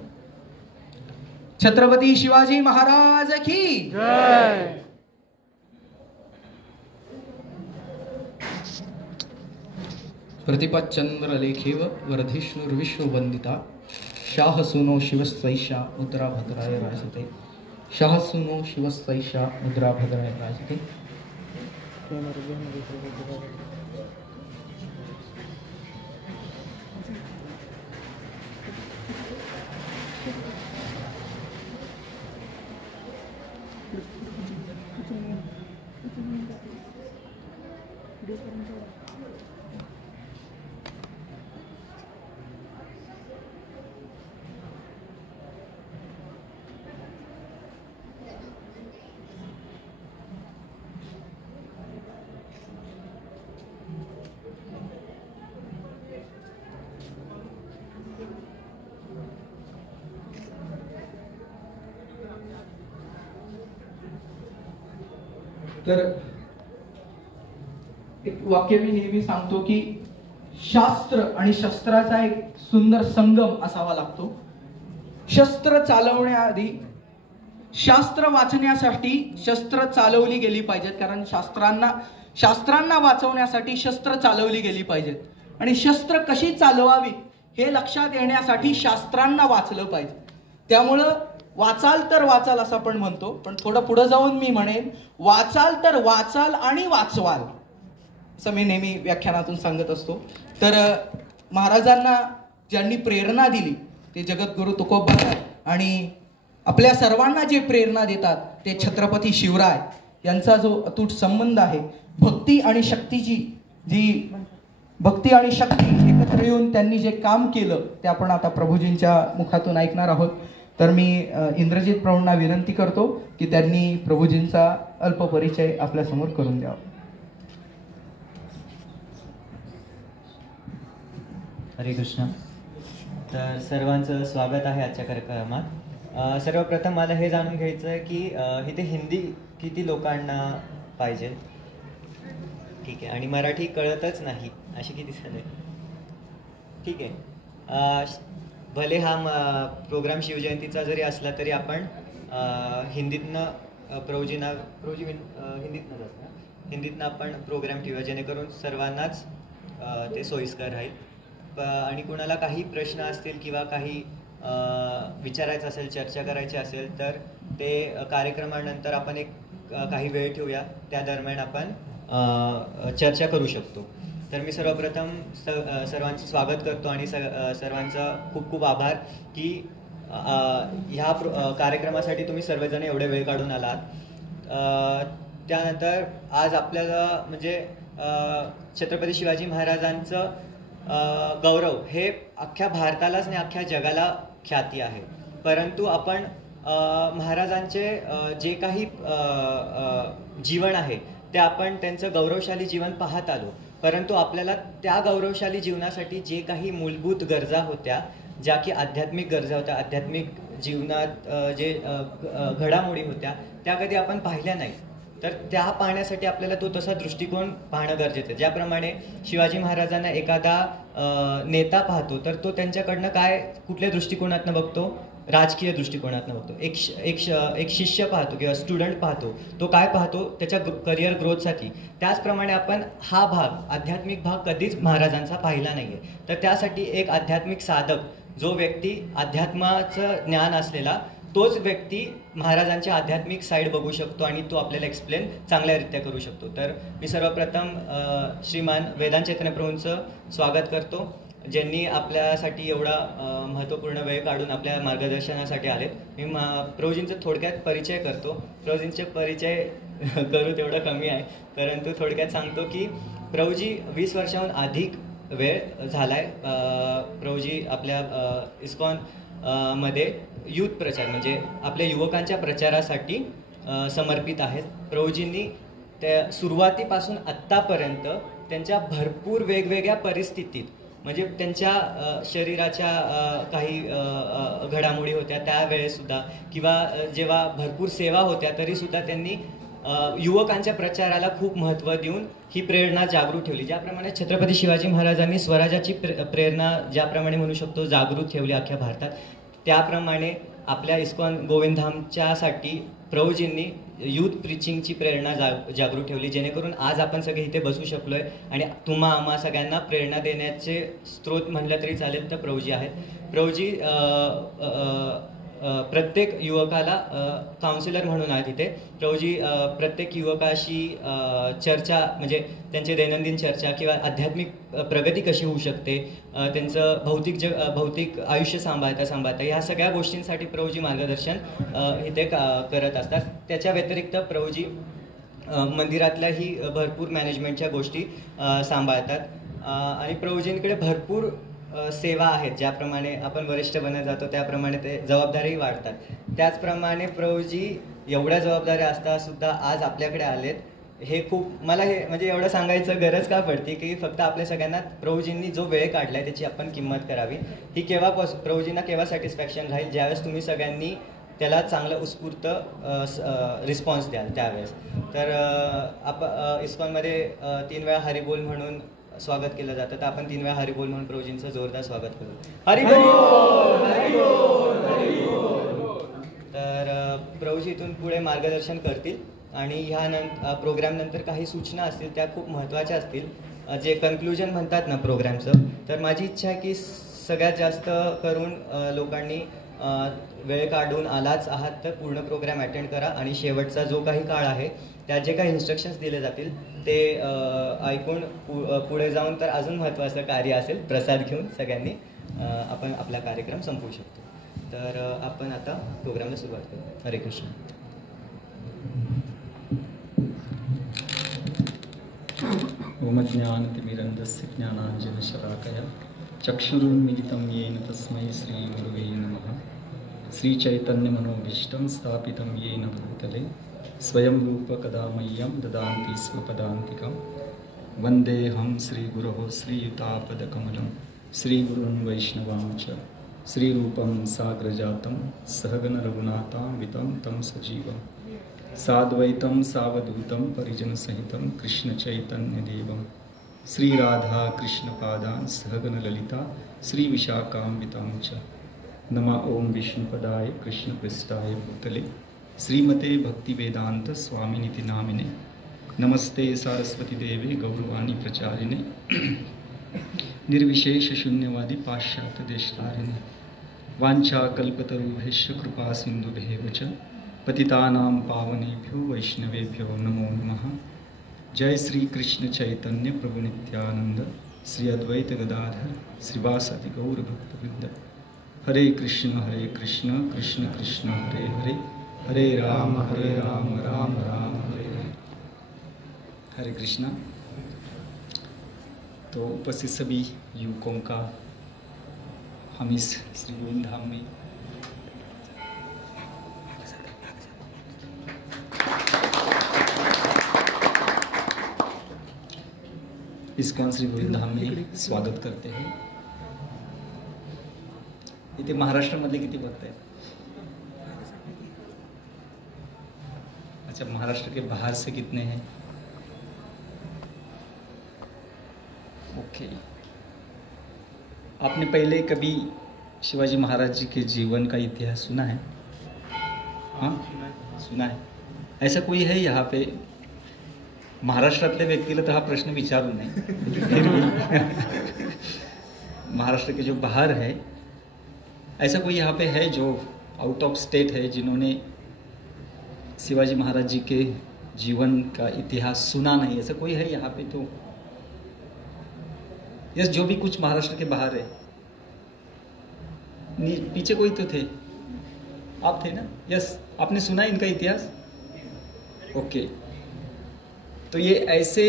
छत्रपती शिवाजी महाराज की जय. प्रतिपच्चंद्रलेखेव वर्धिष्णुर्विश्ववन्दिता शाहसूनो शिवस्सैषा मुद्रा भद्राय राजते शाहसूनो शिवस्सैषा मुद्रा भद्राय राजते. तर एक वाक्य मी नेहमी सांगतो की शास्त्र आणि शस्त्राचा एक सुंदर संगम असावा लागतो. शस्त्र चालवण्याआधी शास्त्र वाचण्यासाठी शस्त्र चालवली गेली पाहिजेत, कारण शास्त्रांना वाचवण्यासाठी शस्त्र चालवली गेली पाहिजेत. आणि शस्त्र कशी चालवावी हे लक्षात येण्यासाठी शास्त्रांना वाचलं पाहिजे. त्यामुळं वाचाल तर वाचाल असं आपण म्हणतो, पण थोडं पुढे जाऊन मी म्हणेन वाचाल तर वाचाल आणि वाचवाल, असं मी नेहमी व्याख्यानातून सांगत असतो. तर महाराजांना ज्यांनी प्रेरणा दिली ते जगद्गुरु तुकोबाराय, आणि आपल्या सर्वांना जे प्रेरणा देतात ते छत्रपती शिवराय यांचा जो अतूट संबंध आहे. भक्ती आणि शक्ती एकत्र येऊन त्यांनी जे काम केलं ते आपण आता प्रभूजींच्या मुखातून ऐकणार आहोत. तर मी इंद्रजित प्रभूंना विनंती करतो की त्यांनी प्रभूजींचा अल्प परिचय आपल्यासमोर करून द्यावा. हरे कृष्ण. तर सर्वांचं स्वागत आहे आजच्या कार्यक्रमात. सर्वप्रथम मला हे जाणून घ्यायचं आहे की इथे हिंदी किती लोकांना पाहिजे. ठीक आहे. आणि मराठी कळतच नाही अशी किती जण आहे. ठीक आहे. भले हा प्रोग्राम शिवजयंतीचा जरी असला तरी आपण हिंदीतनं हिंदीतनं आपण प्रोग्राम ठेवूया जेणेकरून सर्वांनाच ते सोयीस्कर राहील. आणि कुणाला काही प्रश्न असतील किंवा काही विचारायचं असेल, चर्चा करायची असेल तर ते कार्यक्रमानंतर आपण एक काही वेळ ठेवूया, त्या दरम्यान आपण चर्चा करू शकतो. तर मी सर्वप्रथम सर्वांचं स्वागत करतो आणि सर्वांचा खूप खूप आभार की ह्या कार्यक्रमासाठी तुम्ही सर्वजण एवढे वेळ काढून आलात. त्यानंतर आज आपल्याला म्हणजे छत्रपती शिवाजी महाराजांचं गौरव हे अख्ख्या भारतालाच नाही अख्ख्या जगाला ख्याती आहे. परंतु आपण महाराजांचे जे काही जीवन आहे ते आपण त्यांचं गौरवशाली जीवन पाहत आलो. परंतु आपल्याला त्या गौरवशाली जीवनासाठी जे काही मूलभूत गरजा होत्या, ज्या की आध्यात्मिक गरजा होत्या, आध्यात्मिक जीवनात जे घडामोडी होत्या त्या कधी आपण पाहिल्या नाही. तर त्या पाहण्यासाठी आपल्याला तो तसा दृष्टिकोन पाहणं गरजेचं आहे. ज्याप्रमाणे शिवाजी महाराजांना एखादा नेता पाहतो तर तो त्यांच्याकडनं कुठल्या दृष्टिकोनातनं बघतो, राजकीय दृष्टिकोनातनं बघतो. एक शिष्य पाहतो किंवा स्टुडंट पाहतो, तो काय पाहतो त्याच्या करिअर ग्रोथसाठी. त्याचप्रमाणे आपण हा भाग आध्यात्मिक भाग कधीच महाराजांचा पाहिला नाही आहे. तर त्यासाठी एक आध्यात्मिक साधक, जो व्यक्ती अध्यात्माचं ज्ञान असलेला, तोच व्यक्ती महाराजांची आध्यात्मिक साईड बघू शकतो आणि तो आपल्याला एक्सप्लेन चांगल्यारीत्या करू शकतो. तर मी सर्वप्रथम श्रीमान वेदांत चैतन्य प्रभूंचं स्वागत करतो, ज्यांनी आपल्यासाठी एवढा महत्त्वपूर्ण वेळ काढून आपल्या मार्गदर्शनासाठी आलेत. मी प्रभूजींचा थोडक्यात परिचय करतो. प्रभूजींचे परिचय करू तेवढं कमी आहे, परंतु थोडक्यात सांगतो की प्रभूजी 20 वर्षाहून अधिक वेळ झाला आहे. प्रभूजी आपल्या इस्कॉन मध्ये युथ प्रचार म्हणजे आपल्या युवकांच्या प्रचारासाठी समर्पित आहेत. प्रभूजींनी त्या सुरुवातीपासून आत्तापर्यंत त्यांच्या भरपूर वेगवेगळ्या परिस्थितीत, म्हणजे त्यांच्या शरीराच्या काही घडामोडी होत्या त्यावेळेसुद्धा किंवा जेव्हा भरपूर सेवा होत्या तरीसुद्धा त्यांनी युवकांच्या प्रचाराला खूप महत्त्व देऊन ही प्रेरणा जागृत ठेवली. ज्याप्रमाणे छत्रपती शिवाजी महाराजांनी स्वराज्याची प्रेरणा ज्याप्रमाणे म्हणू शकतो जागृत ठेवली अख्ख्या भारतात, त्याप्रमाणे आपल्या इस्कॉन गोविंदधामच्यासाठी प्रभूजींनी यूथ प्रिचिंगची प्रेरणा जागृत ठेवली, जेणेकरून आज आपण सगळे इथे बसू शकलो आहे. आणि तुम्हा आम्हा सगळ्यांना प्रेरणा देण्याचे स्रोत म्हणलं तरी चालेल तर प्रभूजी आहेत. प्रभूजी प्रत्येक युवकाला काउन्सिलर म्हणून आहेत इथे. प्रभूजी प्रत्येक युवकाशी चर्चा, म्हणजे त्यांचे दैनंदिन चर्चा किंवा आध्यात्मिक प्रगती कशी होऊ शकते, त्यांचं भौतिक आयुष्य सांभाळता ह्या सगळ्या गोष्टींसाठी प्रभूजी मार्गदर्शन इथे करत असतात. त्याच्या व्यतिरिक्त प्रभूजी मंदिरातल्याही भरपूर मॅनेजमेंटच्या गोष्टी सांभाळतात. आणि प्रभूजींकडे भरपूर सेवा आहेत. ज्याप्रमाणे आपण वरिष्ठ बनत जातो त्याप्रमाणे ते जबाबदारीही वाढतात. त्याचप्रमाणे प्रभूजी एवढ्या जबाबदाऱ्या असता सुद्धा आज आपल्याकडे आलेत. हे खूप मला हे म्हणजे एवढं सांगायचं गरज का पडते की फक्त आपल्या सगळ्यांना प्रभूजींनी जो वेळ काढलाय त्याची आपण किंमत करावी. ही प्रभूजींना केव्हा सॅटिस्फॅक्शन राहील, ज्यावेळेस तुम्ही सगळ्यांनी त्याला चांगलं उत्स्फूर्त रिस्पॉन्स द्याल त्यावेळेस. तर इस्कॉनमध्ये 3 वेळा हरिबोल म्हणून स्वागत केलं जातं, तर आपण 3 वेळा हरिबोल म्हणून प्रभूजींचं जोरदार स्वागत करू. हरिबोल. तर प्रभूजी इथून पुढे मार्गदर्शन करतील आणि ह्या प्रोग्राम नंतर काही सूचना असतील त्या खूप महत्त्वाच्या असतील, जे कन्क्लुजन म्हणतात ना प्रोग्रामचं. तर माझी इच्छा आहे की सगळ्यात जास्त करून लोकांनी वेळ काढून आलाच आहात तर पूर्ण प्रोग्राम अटेंड करा आणि शेवटचा जो काही काळ आहे त्यात जे काही इन्स्ट्रक्शन्स दिले जातील ते ऐकून पुढे जाऊन तर अजून महत्त्वाचं कार्य असेल प्रसाद घेऊन सगळ्यांनी आपण आपला कार्यक्रम संपवू शकतो. तर आपण आता प्रोग्रामला सुरुवात करू. हरे कृष्ण. ओमज्ञानतिमिरन्धस्य ज्ञानाञ्जनशलाकया चक्षुरुन्मीलितं येन तस्मै श्रीगुरवे नमः. श्रीचैतन्यमनोभीष्टं स्थापितं येन भूतले स्वयं रूप कदा मह्यं ददान्ति स्वपदान्तिकं. वन्देऽहं श्रीगुरोः श्रीयुतापदकमलं श्रीगुरून् वैष्णवांश्च श्रीरूपं साग्रजातं सहगणरघुनाथान्वितं तं सजीवं साद्वैतं सावधूतं परिजनसहितं कृष्णचैतन्यदेवं श्रीराधाकृष्णपादान् सहगणललिता श्रीविशाखान्वितां च. नमः ओं विष्णुपदाय कृष्णपृष्ठाय भूतले श्रीमते भक्तिवेदांत स्वामिनिति नामिने. नमस्ते सारस्वती देवे गौरवाणी प्रचारिणे निर्विशेष शून्यवादी पाश्चात्य देशतारिणे. वाञ्छाकल्पतरुभ्यश्च कृपा सिन्धुभ्येव च पतितानां पावनेभ्यो वैष्णवेभ्यो नमो नमः. जय श्री कृष्ण चैतन्य प्रभु नित्यानंद श्री अद्वैत गदाधर श्रीवासादि गौर भक्तवृंद. हरे कृष्ण कृष्ण कृष्ण हरे हरे हरे राम राम राम हरे हरे. हरे कृष्णा. तो उपस्थित सभी युवकों का हम इस श्री गोविंद धाम में इस्कॉन श्री गोविंद धाम में स्वागत करते हैं. इथे महाराष्ट्रामध्ये किती भक्त आहेत? अच्छा, महाराष्ट्र के बाहर से कितने हैं? ओके. आपने पहले कभी शिवाजी महाराज जी के जीवन का इतिहास सुना है? हाँ, सुना है. ऐसा कोई है यहाँ पे महाराष्ट्रातल्या व्यक्तीला तर हा प्रश्न विचारू नये, फिर भी महाराष्ट्र के जो बाहर है ऐसा कोई यहाँ पे है जो आउट ऑफ स्टेट है जिन्होंने शिवाजी महाराज जी के जीवन का इतिहास सुना नहीं? ऐसा कोई है यहाँ पे? तो यस, जो भी कुछ महाराष्ट्र के बाहर है. पीछे कोई तो थे, आप थे ना? यस, आपने सुना इनका इतिहास? ओके. तो ये ऐसे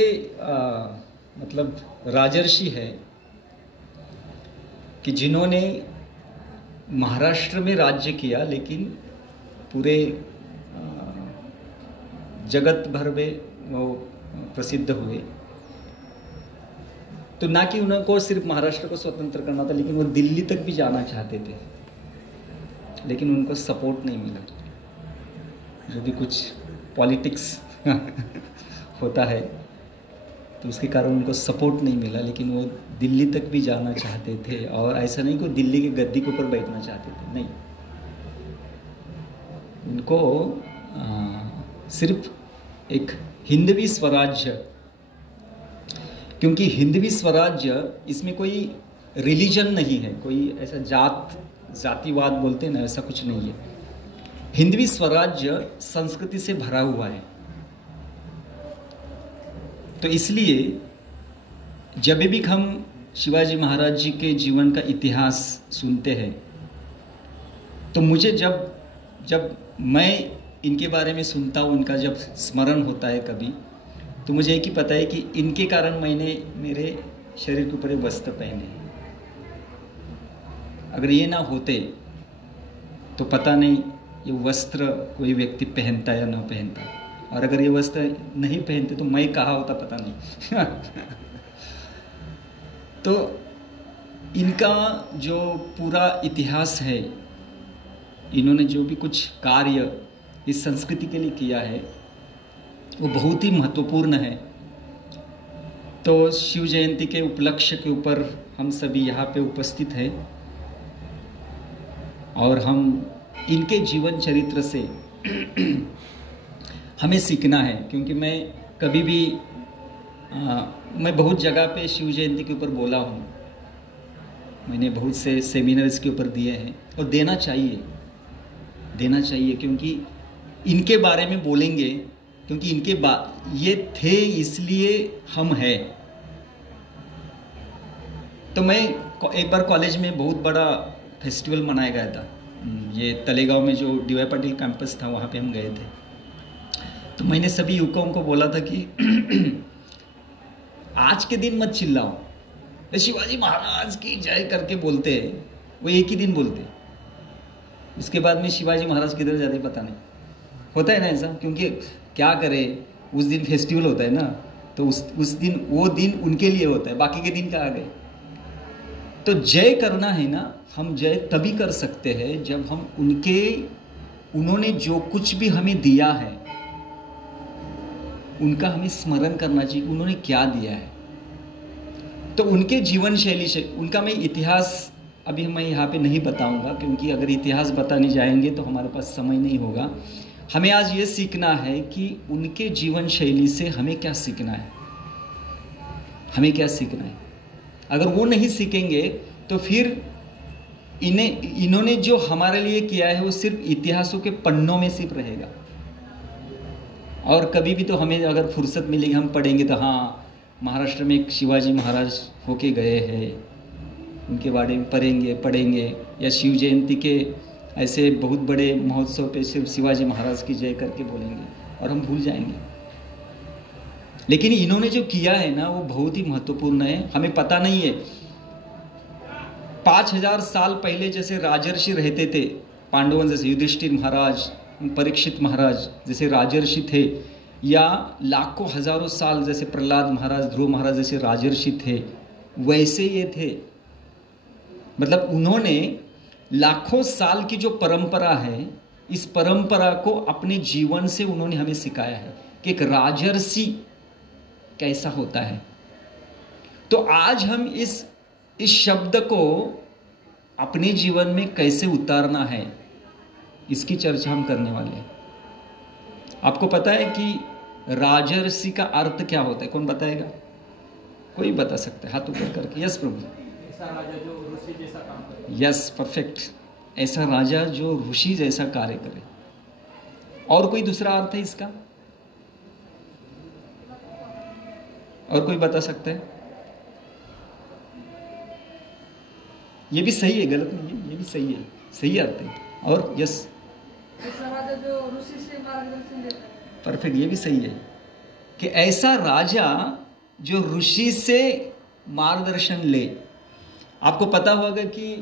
मतलब राजर्षि है कि जिन्होंने महाराष्ट्र में राज्य किया लेकिन पूरे जगत भर में वो प्रसिद्ध हुए. तो ना कि उनको सिर्फ महाराष्ट्र को स्वतंत्र करना था, लेकिन वो दिल्ली तक भी जाना चाहते थे, लेकिन उनको सपोर्ट नहीं मिला. जो भी कुछ पॉलिटिक्स होता है तो उसके कारण उनको सपोर्ट नहीं मिला, लेकिन वो दिल्ली तक भी जाना चाहते थे. और ऐसा नहीं कि वो दिल्ली के गद्दी के ऊपर बैठना चाहते थे, नहीं. उनको सिर्फ एक हिंदवी स्वराज्य, क्योंकि हिंदवी स्वराज्य इसमें कोई रिलीजन नहीं है, कोई ऐसा जातिवाद बोलते हैं ना, ऐसा कुछ नहीं है। हिंदवी स्वराज्य संस्कृति से भरा हुआ है। तो इसलिए जब भी हम शिवाजी महाराज जी के जीवन का इतिहास सुनते हैं तो मुझे जब मैं इनके बारे में सुनता हूँ, उनका जब स्मरण होता है कभी, तो मुझे एक ही पता है कि इनके कारण मैंने मेरे शरीर के ऊपर वस्त्र पहने। अगर ये ना होते तो पता नहीं ये वस्त्र कोई व्यक्ति पहनता या ना पहनता, और अगर ये वस्त्र नहीं पहनते तो मैं कहाँ होता पता नहीं। तो इनका जो पूरा इतिहास है, इन्होंने जो भी कुछ कार्य इस संस्कृति के लिए किया है वो बहुत ही महत्वपूर्ण है। तो शिव जयंती के उपलक्ष्य के ऊपर हम सभी यहाँ पे उपस्थित हैं और हम इनके जीवन चरित्र से हमें सीखना है। क्योंकि मैं कभी भी मैं बहुत जगह पे शिव जयंती के ऊपर बोला हूँ, मैंने बहुत से सेमिनार्स के ऊपर दिए हैं और देना चाहिए क्योंकि इनके बारे में बोलेंगे, क्योंकि ये थे इसलिए हम हैं। तो मैं एक बार कॉलेज में बहुत बड़ा फेस्टिवल मनाया गया था, ये तलेगांव में जो डी वाई पाटिल कैंपस था वहाँ पे हम गए थे। तो मैंने सभी युवकों को बोला था कि आज के दिन मत चिल्लाओ, शिवाजी महाराज की जय करके बोलते हैं, वो एक ही दिन बोलते, उसके बाद में शिवाजी महाराज किधर जाते पता नहीं। होता है ना ऐसा, क्योंकि क्या करें, उस दिन फेस्टिवल होता है ना, तो उस दिन वो दिन उनके लिए होता है, बाकी के दिन कहाँ गए। तो जय करना है ना, हम जय तभी कर सकते हैं जब हम उन्होंने जो कुछ भी हमें दिया है उनका हमें स्मरण करना चाहिए, उन्होंने क्या दिया है। तो उनके जीवन शैली से, उनका मैं इतिहास अभी मैं यहाँ पे नहीं बताऊंगा, क्योंकि अगर इतिहास बताने जाएंगे तो हमारे पास समय नहीं होगा। हमें आज ये सीखना है कि उनके जीवन शैली से हमें क्या सीखना है, हमें क्या सीखना है। अगर वो नहीं सीखेंगे तो फिर इन्होंने जो हमारे लिए किया है वो सिर्फ इतिहासों के पन्नों में सिर्फ रहेगा। और कभी भी तो हमें अगर फुर्सत मिलेगी हम पढ़ेंगे तो हाँ, महाराष्ट्र में एक शिवाजी महाराज होके गए हैं, उनके बारे में पढ़ेंगे, या शिव जयंती के ऐसे बहुत बड़े महोत्सव पे सिर्फ शिवाजी महाराज की जय करके बोलेंगे और हम भूल जाएंगे। लेकिन इन्होंने जो किया है ना वो बहुत ही महत्वपूर्ण है, हमें पता नहीं है। 5000 साल पहले जैसे राजर्षि रहते थे, पांडवों जैसे युधिष्ठिर महाराज, परीक्षित महाराज जैसे राजर्षि थे, या लाखों हजारों साल जैसे प्रहलाद महाराज, ध्रुव महाराज जैसे राजर्षि थे, वैसे ये थे। मतलब उन्होंने लाखों साल की जो परंपरा है, इस परंपरा को अपने जीवन से उन्होंने हमें सिखाया है कि एक राजर्षि कैसा होता है। तो आज हम इस शब्द को अपने जीवन में कैसे उतारना है, इसकी चर्चा हम करने वाले हैं। आपको पता है कि राजर्षि का अर्थ क्या होता है? कौन बताएगा? कोई बता सकता है? हाथ ऊपर करके। यस प्रभु। ऐसा राजा जो ऋषि जैसा काम करे। Yes, perfect. ऐसा राजा जो ऋषि जैसा कार्य करे। और कोई दूसरा अर्थ है इसका? और कोई बता सकता है? ये भी सही है, गलत नहीं है, ये भी सही है, सही अर्थ है। और यस, ऐसा राजा जो ऋषि से मार्गदर्शन लेता है। परफेक्ट, ये भी सही है कि ऐसा राजा जो ऋषि से मार्गदर्शन ले। आपको पता होगा कि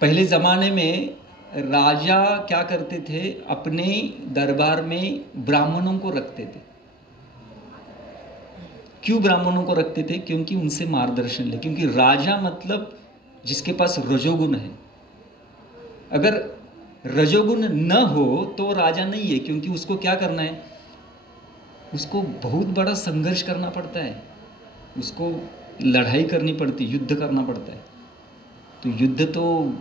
पहले ज़माने में राजा क्या करते थे, अपने दरबार में ब्राह्मणों को रखते थे। क्यों ब्राह्मणों को रखते थे? क्योंकि उनसे मार्गदर्शन ले। क्योंकि राजा मतलब जिसके पास रजोगुण है। अगर रजोगुण न हो तो राजा नहीं है, क्योंकि उसको क्या करना है, उसको बहुत बड़ा संघर्ष करना पड़ता है, उसको लड़ाई करनी पड़ती, युद्ध करना पड़ता है। तो युद्ध तो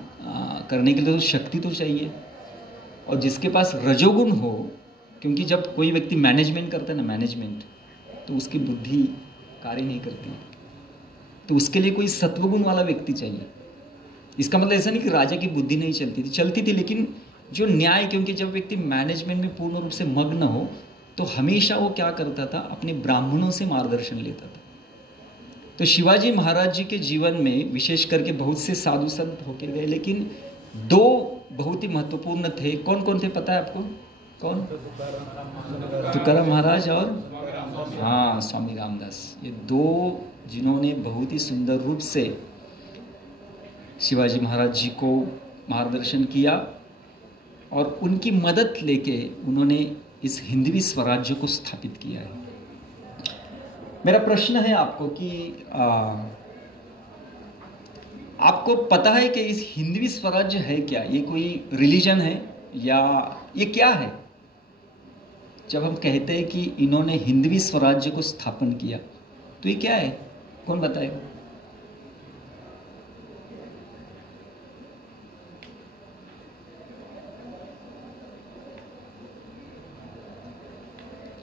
करने के लिए तो शक्ति तो चाहिए। और जिसके पास रजोगुण हो, क्योंकि जब कोई व्यक्ति मैनेजमेंट करता है ना, मैनेजमेंट, तो उसकी बुद्धि कार्य नहीं करती, तो उसके लिए कोई सत्वगुण वाला व्यक्ति चाहिए। इसका मतलब ऐसा नहीं कि राजा की बुद्धि नहीं चलती थी, लेकिन जो न्याय, क्योंकि जब व्यक्ति मैनेजमेंट में पूर्ण रूप से मग्न हो तो हमेशा वो क्या करता था, अपने ब्राह्मणों से मार्गदर्शन लेता था। तो शिवाजी महाराज जी के जीवन में विशेष करके बहुत से साधु संत होके गए, लेकिन दो बहुत ही महत्वपूर्ण थे। कौन कौन थे पता है आपको? कौन? तुकाराम महाराज और हाँ, स्वामी रामदास। ये दो जिन्होंने बहुत ही सुंदर रूप से शिवाजी महाराज जी को मार्गदर्शन किया और उनकी मदद लेके उन्होंने इस हिंदवी स्वराज्य को स्थापित किया है। मेरा प्रश्न है आपको कि आपको पता है कि इस हिंदवी स्वराज्य है क्या? ये कोई रिलीजन है या ये क्या है? जब हम कहते हैं कि इन्होंने हिंदवी स्वराज्य को स्थापन किया, तो ये क्या है? कौन बताएगा?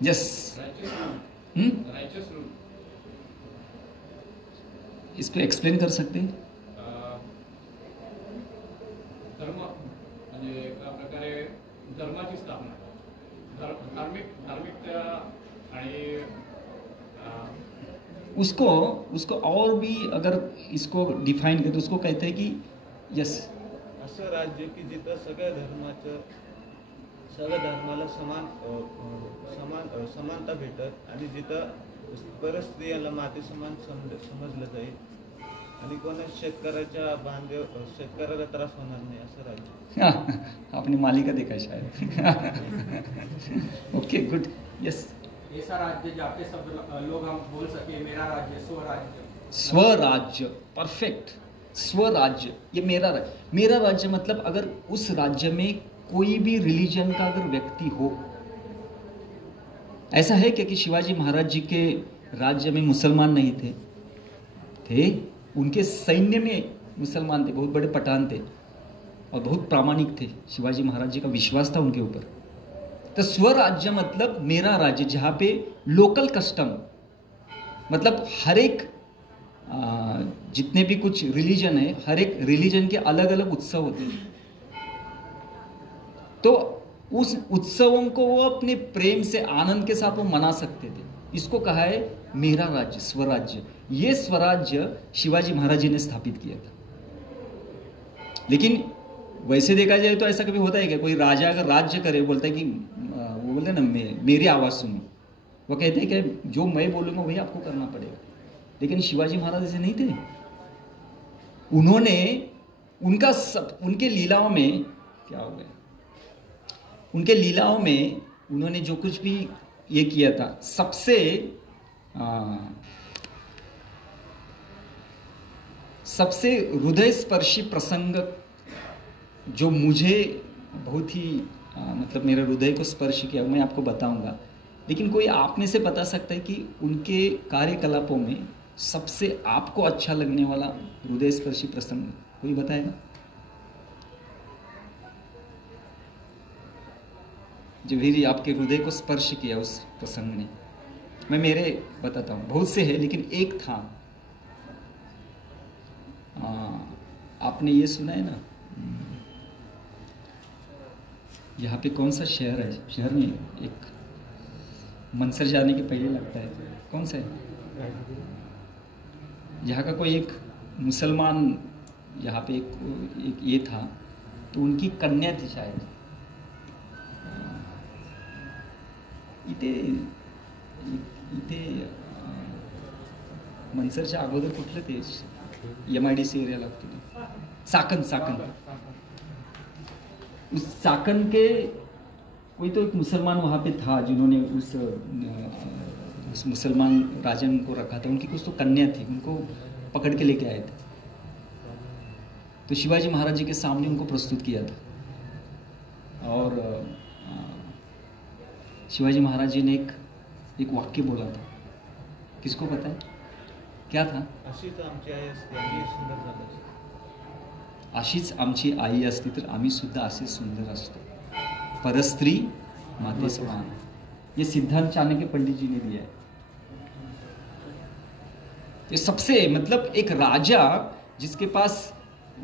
यस, इसको एक्सप्लेन कर सकते हैं? धर्म म्हणजे एका प्रकारे धर्माची स्थापना, धार्मिकता आणि उसको और भी अगर इसको डिफाइन करें तो उसको कहते हैं कि यस, असं राज्य की जिथं सगळ्या धर्माला समानता भेटत आणि जिथं परत स्त्रियाला माते समान समजलं जाईल आणि कोणा शेतकऱ्याला त्रास होणार नाही असं राज्य. आपने मालिका देखा शायद. Okay, good. यस, ऐसा राज्य जहाँ पे सब लोग हम बोल सके मेरा राज्य, स्वराज्य. स्वराज्य, परफेक्ट. स्वराज्य, ये मेरा राज्य मतलब अगर उस राज्य में कोई भी रिलीजन का अगर व्यक्ति हो. ऐसा है क्या कि शिवाजी महाराज जी के राज्य में मुसलमान नहीं थे? उनके सैन्य में मुसलमान थे, बहुत बड़े पठान थे और बहुत प्रामाणिक थे. शिवाजी महाराज जी का विश्वास था उनके ऊपर. तो स्वराज्य मतलब मेरा राज्य, जहाँ पे लोकल कस्टम, मतलब हर एक जितने भी कुछ रिलीजन है, हर एक रिलीजन के अलग अलग उत्सव होते हैं. तो उस उत्सवों को वो अपने प्रेम से, आनंद के साथ वो मना सकते थे. इसको कहा है मेरा राज्य, स्वराज्य. ये स्वराज्य शिवाजी महाराज जी ने स्थापित किया था. लेकिन वैसे देखा जाए तो ऐसा कभी होता है क्या? कोई राजा अगर राज्य करे, बोलता है कि वो बोलते हैं ना, मेरी आवाज़ सुनो. वो कहते हैं कि जो मैं बोलूँगा वही आपको करना पड़ेगा. लेकिन शिवाजी महाराज ऐसे नहीं थे. उन्होंने उनके लीलाओं में क्या हो गया, उनके लीलाओं में उन्होंने जो कुछ भी ये किया था, सबसे हृदय स्पर्शी प्रसंग जो मुझे बहुत ही मतलब मेरे हृदय को स्पर्श किया, मैं आपको बताऊंगा. लेकिन कोई आप में से बता सकता है कि उनके कार्यकलापों में सबसे आपको अच्छा लगने वाला हृदय स्पर्शी प्रसंग कोई बताएगा? जो भी आपके हृदय को स्पर्श किया उस प्रसंग ने. मैं मेरे बताता हूँ, बहुत से है लेकिन एक था. आपने ये सुना है ना, यहाँ पे कौन सा शहर है, शहर में एक मंसर जाने के पहले लगता है, कौन सा है? यहाँ का कोई एक मुसलमान, यहाँ पे एक ये था, तो उनकी कन्या थी शायद. इथे मनसरच्या अगोदर कुठलं ते MIDC एरिया लागतो, साकन. उस साकन के कोई तो एक मुसलमान वहाँ पे था जिन्होंने उस मुसलमान राजन को रखा था. उनकी कुछ तो कन्या थी, उनको पकड़ के लेके आए थे. तो शिवाजी महाराज जी के सामने उनको प्रस्तुत किया था. और शिवाजी महाराज जी ने एक वाक्य बोला था. किसको पता है क्या था? अशीच आमची आई असते, आम्ही सुंदर झालो. अशीच आमची आई असती तर आम्ही सुद्धा असे सुंदर असतो. परस्त्री माते समान। ये सिद्धांत चाणक्य पंडित जी ने दिया है। ये सबसे मतलब एक राजा जिसके पास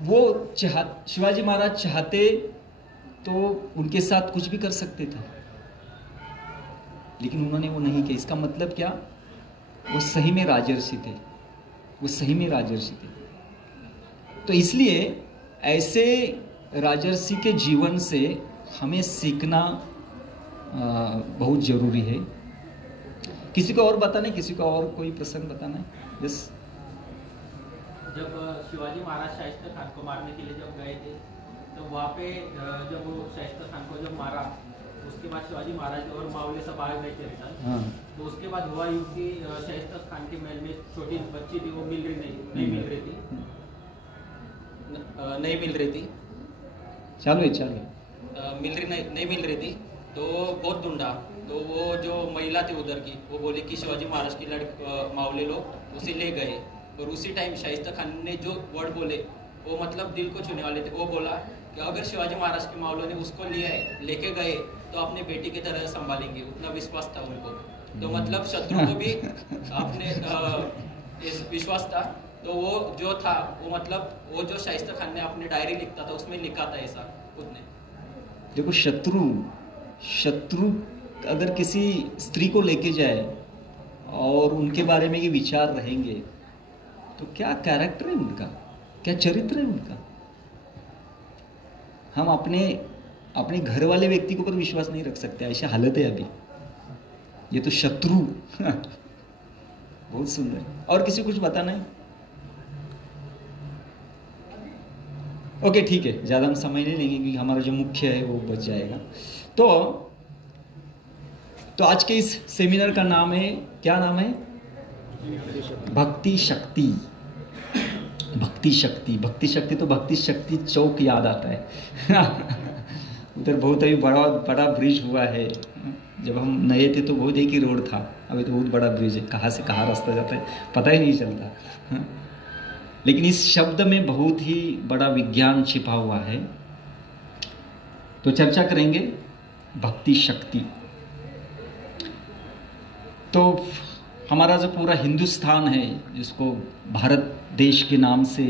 वो शिवाजी महाराज चाहते तो उनके साथ कुछ भी कर सकते थे, लेकिन उन्होंने वो नहीं किया। इसका मतलब क्या? वो सही में राजर्षि थे, वो सही में राजर्षि थे। तो इसलिए ऐसे राजर्षि के जीवन से हमें सीखना बहुत जरूरी है। किसी को और बताना है? किसी को और कोई प्रसंग बताना है? यस। जब शिवाजी महाराज शाइस्ता खान को मारने के लिए जब गए थे, तो वहाँ पे जब वो शाइस्ता खान को जब मारा, उसके बाद शिवाजी महाराज और मावले सब आ गए थे रिटर्न। हाँ। तो उसके बाद हुआ यूँ कि शाइस्ता खान के महल में छोटी बच्ची थी, वो मिल रही नहीं मिल रही थी, नहीं मिल रही थी, चालू है। नहीं मिल रही थी। तो बहुत ढूंढा, तो वो जो महिला थी उधर की, वो बोली कि शिवाजी महाराज की मावले लोग उसे ले गए। और उसी टाइम शाइस्ता खान ने जो वर्ड बोले वो मतलब दिल को छूने वाले थे। वो बोला कि अगर शिवाजी महाराज के मावलों ने उसको लिया है, लेके गए, तो अपने बेटी की तरह संभालेंगे, उतना विश्वास था उनको। तो मतलब शत्रु को भी अपने इस विश्वास था। तो वो जो था वो मतलब वो जो शाइस्ता खान ने अपनी डायरी लिखता था उसमें लिखा था ऐसा उसने। देखो, शत्रु अगर किसी स्त्री को लेके जाए और उनके बारे में ये विचार रहेंगे तो क्या कैरेक्टर है उनका, क्या चरित्र है उनका। हम अपने घर वाले व्यक्ति के ऊपर विश्वास नहीं रख सकते, ऐसी हालत है अभी। ये तो शत्रु बहुत सुंदर। और किसी कुछ बताना है? ओके, ठीक है, ज़्यादा हम समय नहीं लेंगे क्योंकि हमारा जो मुख्य है वो बच जाएगा। तो आज के इस सेमिनार का नाम है, क्या नाम है? भक्ति शक्ति। भक्ति शक्ति, भक्ति शक्ति। तो भक्ति शक्ति चौक याद आता है उधर बहुत अभी बड़ा ब्रिज हुआ है। जब हम नए थे तो बहुत एक ही रोड था, अभी तो बहुत बड़ा ब्रिज है, कहाँ से कहाँ रास्ता जाता है पता ही नहीं चलता। लेकिन इस शब्द में बहुत ही बड़ा विज्ञान छिपा हुआ है। तो चर्चा करेंगे भक्ति शक्ति। तो हमारा जो पूरा हिंदुस्तान है, जिसको भारत देश के नाम से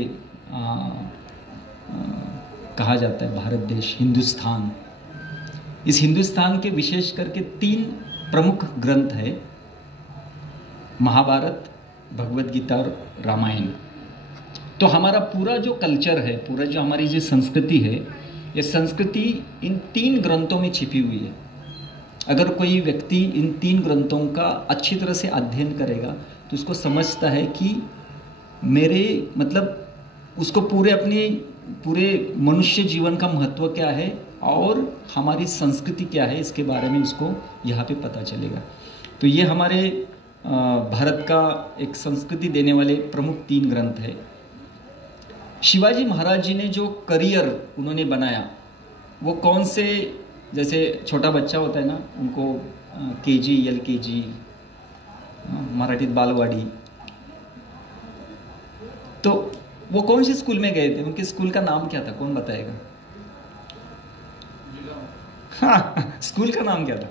कहा जाता है, भारत देश, हिंदुस्तान। इस हिंदुस्तान के विशेष करके 3 प्रमुख ग्रंथ है, महाभारत, भगवत गीता और रामायण। तो हमारा पूरा जो कल्चर है, पूरा जो हमारी जो संस्कृति है, ये संस्कृति इन 3 ग्रंथों में छिपी हुई है। अगर कोई व्यक्ति इन 3 ग्रंथों का अच्छी तरह से अध्ययन करेगा तो उसको समझता है कि मेरे मतलब उसको पूरे मनुष्य जीवन का महत्व क्या है और हमारी संस्कृति क्या है, इसके बारे में उसको यहाँ पे पता चलेगा। तो ये हमारे भारत का एक संस्कृति देने वाले प्रमुख 3 ग्रंथ है। शिवाजी महाराज जी ने जो करियर उन्होंने बनाया वो कौन से, जैसे छोटा बच्चा होता है ना, उनको KG, LKG, मराठीत बालवाड़ी, तो वो कौन से स्कूल में गए थे? उनके स्कूल का नाम क्या था? कौन बताएगा? हाँ, स्कूल का नाम क्या था?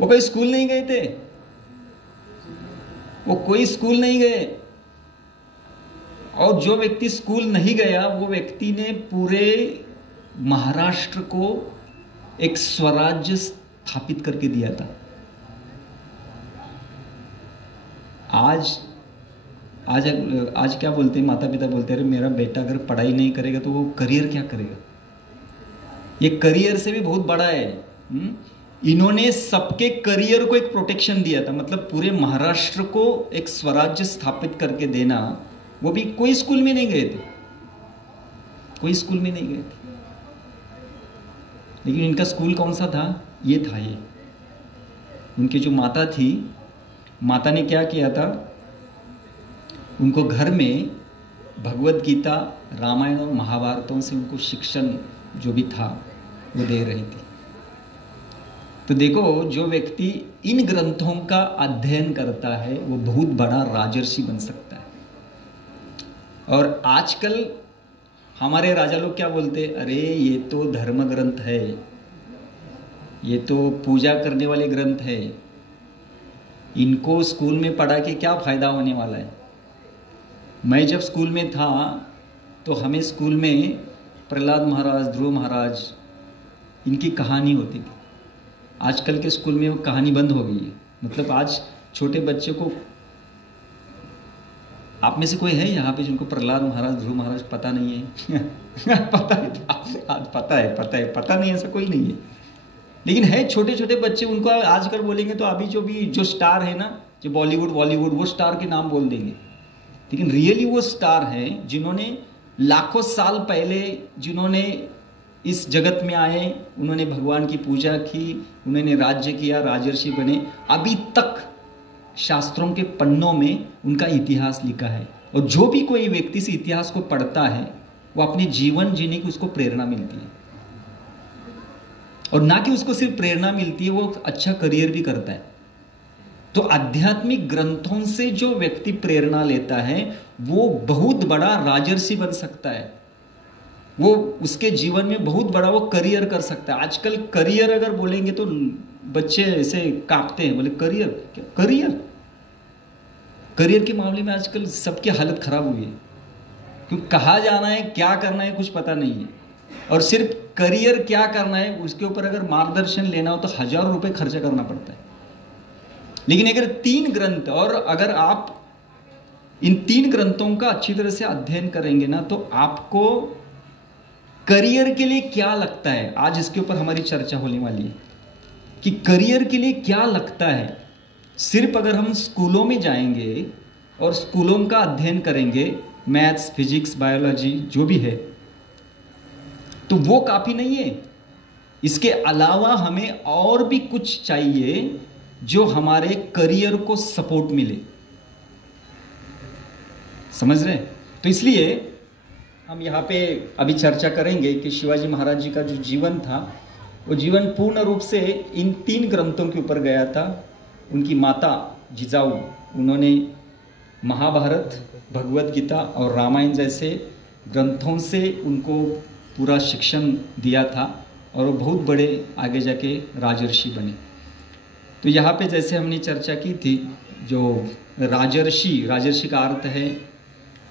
वो कोई स्कूल नहीं गए थे, वो कोई स्कूल नहीं गए। और जो व्यक्ति स्कूल नहीं गया वो व्यक्ति ने पूरे महाराष्ट्र को एक स्वराज्य स्थापित करके दिया था। आज क्या बोलते हैं माता पिता? बोलते हैं अरे मेरा बेटा अगर पढ़ाई नहीं करेगा तो वो करियर क्या करेगा? ये करियर से भी बहुत बड़ा है। इन्होंने सबके करियर को एक प्रोटेक्शन दिया था, मतलब पूरे महाराष्ट्र को एक स्वराज्य स्थापित करके देना। वो भी कोई स्कूल में नहीं गए थे, कोई स्कूल में नहीं गए थे। लेकिन इनका स्कूल कौन सा था? ये था। ये उनकी जो माता थी, माता ने क्या किया था, उनको घर में भगवत गीता, रामायण और महाभारतों से उनको शिक्षण जो भी था वो दे रही थी। तो देखो, जो व्यक्ति इन ग्रंथों का अध्ययन करता है वो बहुत बड़ा राजर्षि बन सकता है। और आजकल हमारे राजा लोग क्या बोलते, अरे ये तो धर्म ग्रंथ है, ये तो पूजा करने वाले ग्रंथ है, इनको स्कूल में पढ़ा के क्या फायदा होने वाला है। मैं जब स्कूल में था तो हमें स्कूल में प्रहलाद महाराज, ध्रुव महाराज, इनकी कहानी होती थी। आजकल के स्कूल में वो कहानी बंद हो गई है। मतलब आज छोटे बच्चे को, आप में से कोई है यहाँ पे जिनको प्रहलाद महाराज, ध्रुव महाराज पता नहीं है? पता है, आज पता नहीं, ऐसा कोई नहीं है। लेकिन है छोटे छोटे बच्चे, उनको आजकल बोलेंगे तो अभी जो स्टार है ना, जो बॉलीवुड वो स्टार के नाम बोल देंगे। लेकिन रियली वो स्टार हैं जिन्होंने लाखों साल पहले, जिन्होंने इस जगत में आए, उन्होंने भगवान की पूजा की, उन्होंने राज्य किया, राजर्षि बने। अभी तक शास्त्रों के पन्नों में उनका इतिहास लिखा है। और जो भी कोई व्यक्ति इस इतिहास को पढ़ता है वो अपने जीवन जीने की उसको प्रेरणा मिलती है। और ना कि उसको सिर्फ प्रेरणा मिलती है, वो अच्छा करियर भी करता है। तो आध्यात्मिक ग्रंथों से जो व्यक्ति प्रेरणा लेता है वो बहुत बड़ा राजर्षि बन सकता है, वो उसके जीवन में बहुत बड़ा वो करियर कर सकता है। आजकल करियर अगर बोलेंगे तो बच्चे ऐसे कांपते हैं, बोले करियर क्या, करियर के मामले में आजकल सबकी हालत खराब हुई है। क्योंकि कहाँ जाना है, क्या करना है, कुछ पता नहीं है। और सिर्फ करियर क्या करना है उसके ऊपर अगर मार्गदर्शन लेना हो तो हजारों रुपए खर्चा करना पड़ता है। लेकिन अगर 3 ग्रंथ, और अगर आप इन 3 ग्रंथों का अच्छी तरह से अध्ययन करेंगे ना, तो आपको करियर के लिए क्या लगता है, आज इसके ऊपर हमारी चर्चा होने वाली है कि करियर के लिए क्या लगता है। सिर्फ अगर हम स्कूलों में जाएंगे और स्कूलों का अध्ययन करेंगे, मैथ्स, फिजिक्स, बायोलॉजी जो भी है, तो वो काफी नहीं है। इसके अलावा हमें और भी कुछ चाहिए जो हमारे करियर को सपोर्ट मिले। समझ रहे? तो इसलिए हम यहाँ पे अभी चर्चा करेंगे कि शिवाजी महाराज जी का जो जीवन था वो जीवन पूर्ण रूप से इन 3 ग्रंथों के ऊपर गया था। उनकी माता जिजाऊ, उन्होंने महाभारत, भगवत गीता और रामायण जैसे ग्रंथों से उनको पूरा शिक्षण दिया था और वो बहुत बड़े आगे जाके राजर्षि बने। तो यहाँ पे जैसे हमने चर्चा की थी, जो राजर्षि का अर्थ है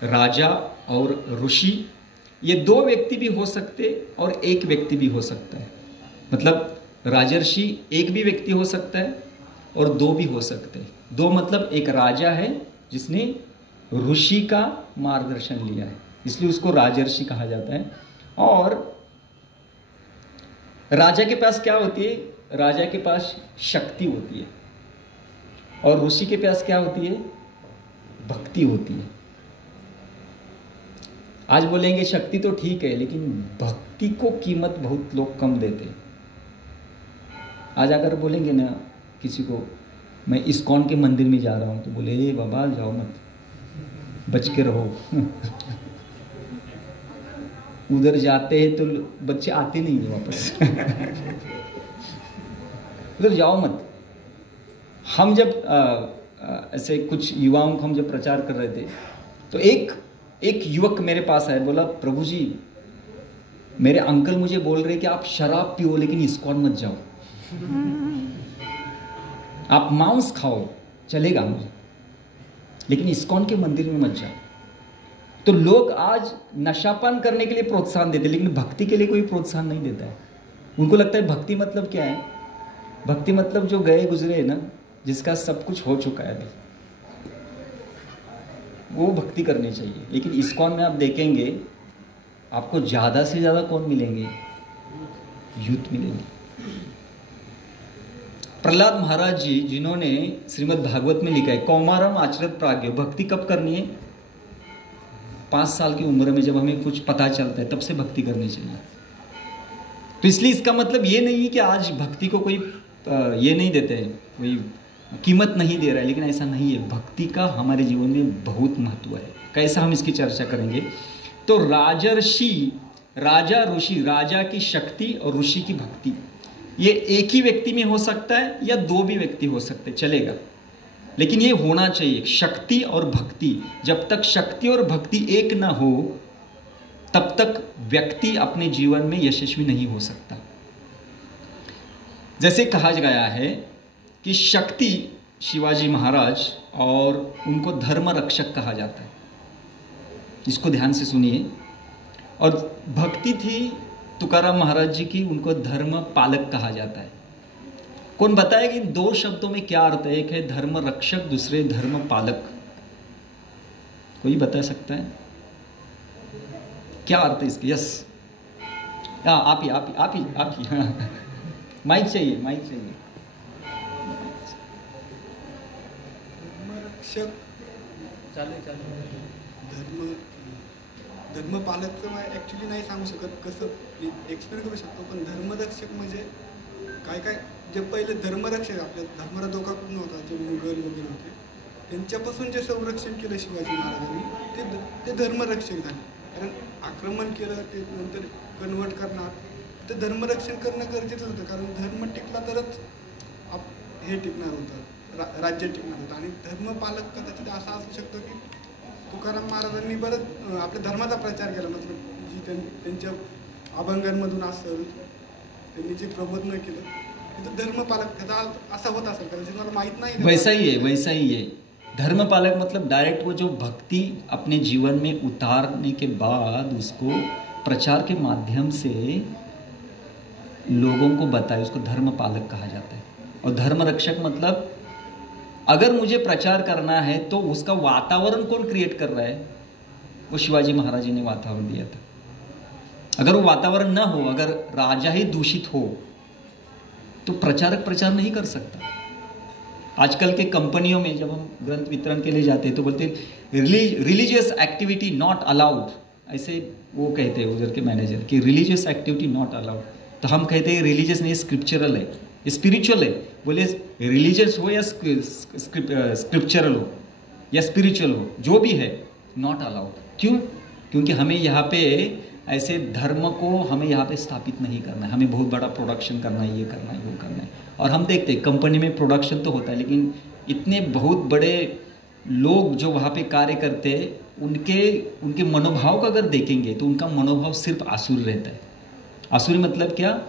राजा और ऋषि। ये 2 व्यक्ति भी हो सकते और एक व्यक्ति भी हो सकता है। मतलब राजर्षि एक भी व्यक्ति हो सकता है और 2 भी हो सकते हैं। 2 मतलब एक राजा है जिसने ऋषि का मार्गदर्शन लिया है, इसलिए उसको राजर्षि कहा जाता है। और राजा के पास क्या होती है? राजा के पास शक्ति होती है और ऋषि के पास क्या होती है? भक्ति होती है। आज बोलेंगे शक्ति तो ठीक है, लेकिन भक्ति को कीमत बहुत लोग कम देते हैं। आज अगर बोलेंगे ना किसी को, मैं इस्कॉन के मंदिर में जा रहा हूं, तो बोले ए बाबा जाओ मत, बच के रहो। उधर जाते हैं तो बच्चे आते नहीं है वापस। उधर जाओ मत। हम जब ऐसे कुछ युवाओं को हम जब प्रचार कर रहे थे, तो एक युवक मेरे पास आया, बोला प्रभु जी, मेरे अंकल मुझे बोल रहे कि आप शराब पियो लेकिन इस्कॉन मत जाओ, आप मांस खाओ चलेगा मुझे, लेकिन इस्कॉन के मंदिर में मत जाओ। तो लोग आज नशापान करने के लिए प्रोत्साहन देते, लेकिन भक्ति के लिए कोई प्रोत्साहन नहीं देता है। उनको लगता है भक्ति मतलब क्या है? भक्ति मतलब जो गए गुजरे है ना, जिसका सब कुछ हो चुका है अभी, वो भक्ति करनी चाहिए। लेकिन इस्कॉन में आप देखेंगे आपको ज़्यादा से ज़्यादा कौन मिलेंगे? यूथ मिलेंगे। प्रहलाद महाराज जी, जिन्होंने श्रीमद् भागवत में लिखा है कौमारम आचरत प्राज्ञ, भक्ति कब करनी है? 5 साल की उम्र में, जब हमें कुछ पता चलता है तब से भक्ति करनी चाहिए। तो इसलिए इसका मतलब ये नहीं है कि आज भक्ति को कोई ये नहीं देते हैं, कोई कीमत नहीं दे रहा है, लेकिन ऐसा नहीं है। भक्ति का हमारे जीवन में बहुत महत्व है। कैसा, हम इसकी चर्चा करेंगे। तो राजर्षि, राजा ऋषि, राजा की शक्ति और ऋषि की भक्ति, ये एक ही व्यक्ति में हो सकता है या 2 भी व्यक्ति हो सकते, चलेगा, लेकिन ये होना चाहिए शक्ति और भक्ति। जब तक शक्ति और भक्ति एक ना हो तब तक व्यक्ति अपने जीवन में यशस्वी नहीं हो सकता। जैसे कहा गया है कि शक्ति शिवाजी महाराज और उनको धर्म रक्षक कहा जाता है, इसको ध्यान से सुनिए। और भक्ति थी तुकाराम महाराज जी की, उनको धर्म पालक कहा जाता है। कौन बताएगा इन दो शब्दों में क्या अर्थ है? एक है धर्म रक्षक, दूसरे धर्म पालक। कोई बता सकता है क्या अर्थ है इसके? यस, आप ही हाँ। माइक चाहिए, माइक चाहिए। धर्मरक्षक धर्मपालक तर ॲक्च्युली नाही सांगू शकत, कसं एक्सप्लेन करू शकतो, पण धर्मरक्षक म्हणजे काय काय जे पहिले धर्मरक्षक आपल्या धर्माला धोका पूर्ण होता, जे मुघल वगैरे होते त्यांच्यापासून जे संरक्षण केलं शिवाजी महाराजांनी ते धर्मरक्षक झाले. कारण आक्रमण केलं ते नंतर कन्वर्ट करणार, ते धर्मरक्षण करणं गरजेचं होतं. कारण धर्म टिकला तरच हे टिकणार होतं, राज्य टिकणार होतं. आणि धर्मपालक कदाचित असा असू शकतो की तुकाराम महाराजांनी बरंच आपल्या धर्माचा प्रचार केला, मतलब जी त्यांच्या अभंगांमधून असेल, त्यांनी जे प्रबोधन केलं तो धर्मपालक त्याचा असा होत असेल, कदाचित मला माहित नाही. वैसा ही है धर्मपालक मतलब डायरेक्ट वो जो भक्ति अपने जीवन में उतारने के बाद उसको प्रचार के माध्यम से लोगों को बताए, उसको धर्मपालक कहा जाता है. और धर्मरक्षक मतलब अगर मुझे प्रचार करना है तो उसका वातावरण कौन क्रिएट कर रहा है? वो शिवाजी महाराज जी ने वातावरण दिया था. अगर वो वातावरण न हो, अगर राजा ही दूषित हो तो प्रचारक प्रचार नहीं कर सकता. आजकल के कंपनियों में जब हम ग्रंथ वितरण के लिए जाते हैं तो बोलते हैं रिलीजियस एक्टिविटी नॉट अलाउड, ऐसे वो कहते हैं उधर के मैनेजर कि रिलीजियस एक्टिविटी नॉट अलाउड. तो हम कहते हैं रिलीजियस नहीं, स्क्रिप्चरल है, स्पिरिचुअल है. बोले रिलीजियस हो या स्क्रिप्चरल हो या स्पिरिचुअल हो, जो भी है नॉट अलाउड. क्यों? क्योंकि हमें यहाँ पे ऐसे धर्म को हमें यहाँ पे स्थापित नहीं करना है. हमें बहुत बड़ा प्रोडक्शन करना है, ये करना है, वो करना है. और हम देखते हैं कंपनी में प्रोडक्शन तो होता है, लेकिन इतने बहुत बड़े लोग जो वहाँ पे कार्य करते हैं उनके मनोभाव का अगर देखेंगे तो उनका मनोभाव सिर्फ आसुरी रहता है. आसुरी मतलब क्या?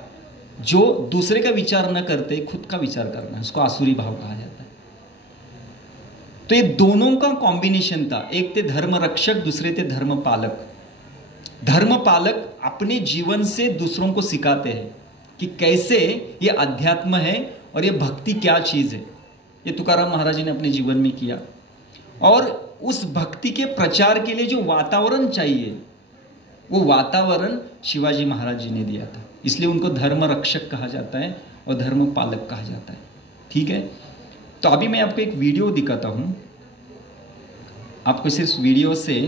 जो दूसरे का विचार न करते खुद का विचार करना, उसको आसुरी भाव कहा जाता है. तो ये दोनों का कॉम्बिनेशन था. एक थे धर्म रक्षक, दूसरे थे धर्म पालक. धर्म पालक अपने जीवन से दूसरों को सिखाते हैं कि कैसे ये अध्यात्म है और ये भक्ति क्या चीज है. ये तुकाराम महाराज जी ने अपने जीवन में किया. और उस भक्ति के प्रचार के लिए जो वातावरण चाहिए वो वातावरण शिवाजी महाराज जी ने दिया था. इसलिए उनको धर्म रक्षक कहा जाता है और धर्म पालक कहा जाता है. ठीक है, तो अभी मैं आपको एक वीडियो दिखाता हूं. आपको सिर्फ वीडियो से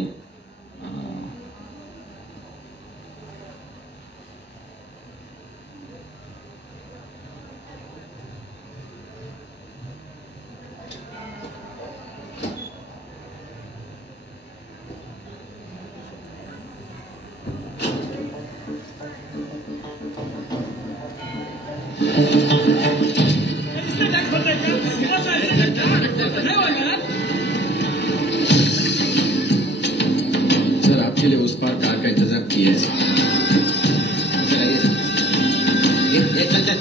सर आपके लिए उस पार कार का इंतजाम किया है. सर आइए सर. चल चल.